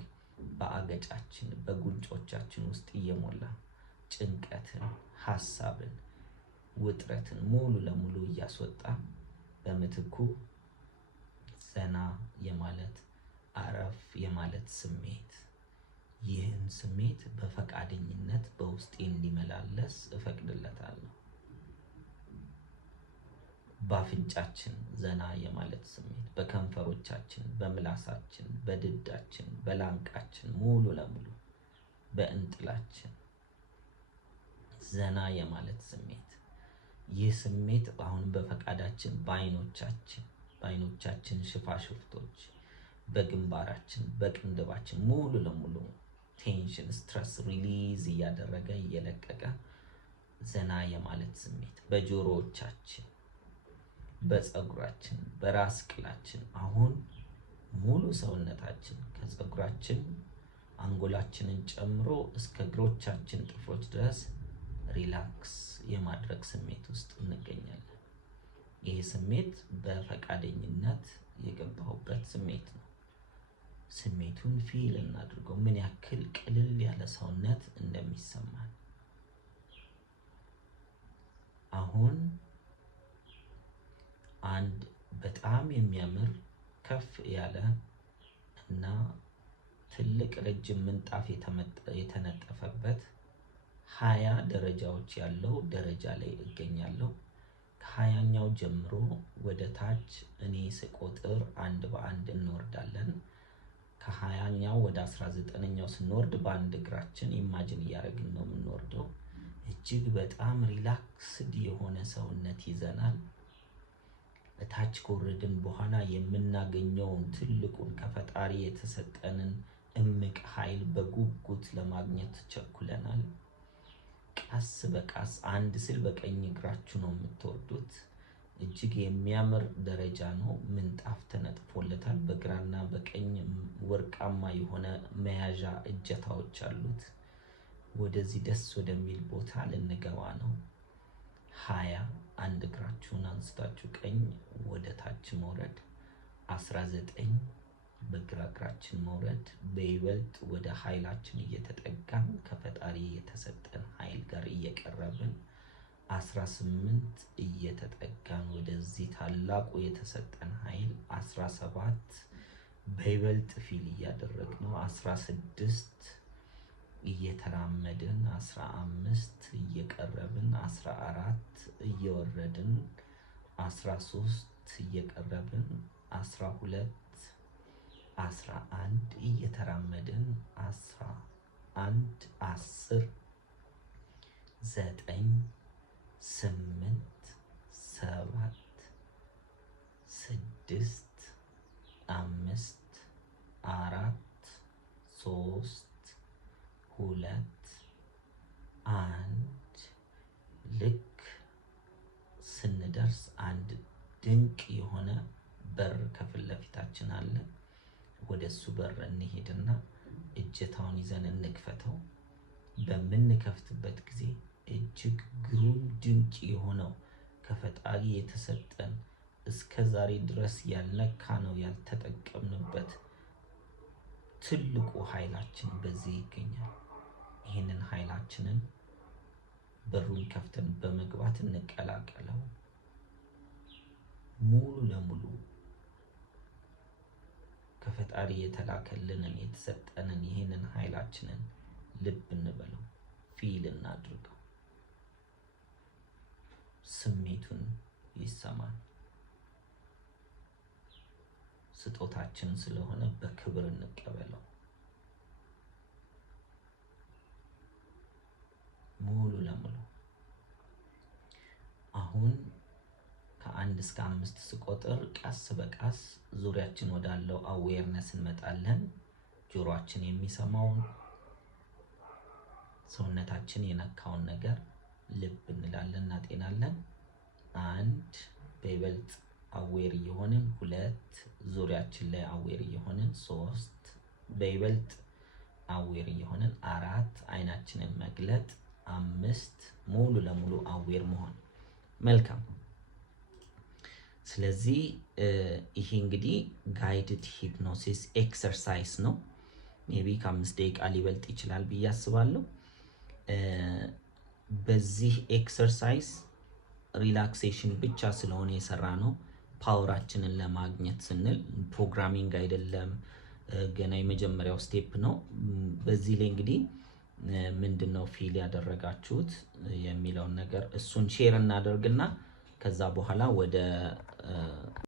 በአገጫችን በጉንጮቻችን ውስጥ እየሞላ ጭንቀትን ሐሳብን ውጥረትን ሙሉ ለሙሉ እያስወጣ በምትኩ ዘና የማለት አረፍ የማለት ስሜት ይህን ስሜት በፈቃደኝነት በውስጤ እንዲመላለስ እፈቅድለታለሁ። በአፍንጫችን ዘና የማለት ስሜት በከንፈሮቻችን በምላሳችን በድዳችን በላንቃችን ሙሉ ለሙሉ በእንጥላችን ዘና የማለት ስሜት ይህ ስሜት አሁን በፈቃዳችን በአይኖቻችን ሽፋሽፍቶች በግንባራችን በቅንድባችን ሙሉ ለሙሉ ቴንሽን ስትረስ ሪሊዝ እያደረገ እየለቀቀ ዘና የማለት ስሜት በጆሮዎቻችን በፀጉራችን በራስ ቅላችን አሁን ሙሉ ሰውነታችን ከፀጉራችን አንጎላችንን ጨምሮ እስከ እግሮቻችን ጥፍሮች ድረስ ሪላክስ የማድረግ ስሜት ውስጥ እንገኛለን። ይህ ስሜት በፈቃደኝነት የገባሁበት ስሜት ነው። ስሜቱን ፊል እናድርገው ምን ያክል ቅልል ያለ ሰውነት እንደሚሰማን። አሁን አንድ በጣም የሚያምር ከፍ ያለ እና ትልቅ ረጅም ምንጣፍ የተነጠፈበት 20 ደረጃዎች ያለው ደረጃ ላይ እገኛለሁ። ከ20ኛው ጀምሮ ወደ ታች እኔ ስቆጥር አንድ በአንድ እንወርዳለን። ከ20ኛው ወደ 19ኛው ስንወርድ በአንድ እግራችን ኢማጂን እያደረግን ነው የምንወርደው። እጅግ በጣም ሪላክስድ የሆነ ሰውነት ይዘናል። እታች ከወረድን በኋላ የምናገኘውን ትልቁን ከፈጣሪ የተሰጠንን እምቅ ኃይል በጉጉት ለማግኘት ቸኩለናል። ቀስ በቀስ አንድ ስል በቀኝ እግራችሁ ነው የምትወርዱት። እጅግ የሚያምር ደረጃ ነው። ምንጣፍ ተነጥፎለታል። በግራና በቀኝ ወርቃማ የሆነ መያዣ እጀታዎች አሉት። ወደዚህ ደስ ወደሚል ቦታ ልንገባ ነው። 20 አንድ እግራችሁን አንስታችሁ ቀኝ ወደ ታች መውረድ፣ 19 በግራ እግራችን መውረድ፣ በይበልጥ ወደ ኃይላችን እየተጠጋን ከፈጣሪ የተሰጠን ኃይል ጋር እየቀረብን 18 እየተጠጋን ወደዚህ ታላቁ የተሰጠን ኃይል 17 በይበልጥ ፊል እያደረግነው 16 እየተራመድን 15 እየቀረብን 14 እየወረድን 13 እየቀረብን 12 11 እየተራመድን 11 10 9 8 7 6 5 4 3 2 1 ልክ ስንደርስ አንድ ድንቅ የሆነ በር ከፊት ለፊታችን አለ። ወደሱ በር እንሄድና እጀታውን ይዘን እንክፈተው። በምንከፍትበት ጊዜ እጅግ ግሩም ድንቅ የሆነው ከፈጣሪ የተሰጠን እስከ ዛሬ ድረስ ያልነካነው ያልተጠቀምንበት ትልቁ ኃይላችን በዚህ ይገኛል። ይህንን ኃይላችንን በሩን ከፍተን በመግባት እንቀላቀለው። ሙሉ ለሙሉ ከፈጣሪ የተላከልንን የተሰጠንን ይህንን ኃይላችንን ልብ እንበለው፣ ፊል እናድርገው፣ ስሜቱን ይሰማል። ስጦታችን ስለሆነ በክብር እንቀበለው። ሙሉ ለሙሉ አሁን ከ1 እስከ 5 ስቆጥር ቀስ በቀስ ዙሪያችን ወዳለው አዌርነስ እንመጣለን። ጆሮአችን የሚሰማውን ሰውነታችን የነካውን ነገር ልብ እንላለን፣ እናጤናለን። 1 በይበልጥ አዌር እየሆንን፣ 2 ዙሪያችን ላይ አዌር እየሆንን፣ 3 በይበልጥ አዌር እየሆንን፣ 4 አይናችንን መግለጥ፣ 5 ሙሉ ለሙሉ አዌር መሆን። መልካም። ስለዚህ ይሄ እንግዲህ ጋይድድ ሂፕኖሲስ ኤክሰርሳይዝ ነው። ሜቢ ከ5 ደቂቃ ሊበልጥ ይችላል ብዬ አስባለሁ። በዚህ ኤክሰርሳይዝ ሪላክሴሽን ብቻ ስለሆነ የሰራ ነው። ፓወራችንን ለማግኘት ስንል ፕሮግራሚንግ አይደለም፣ ገና የመጀመሪያው ስቴፕ ነው። በዚህ ላይ እንግዲህ ምንድነው ፊል ያደረጋችሁት የሚለውን ነገር እሱን ሼር እናደርግና ከዛ በኋላ ወደ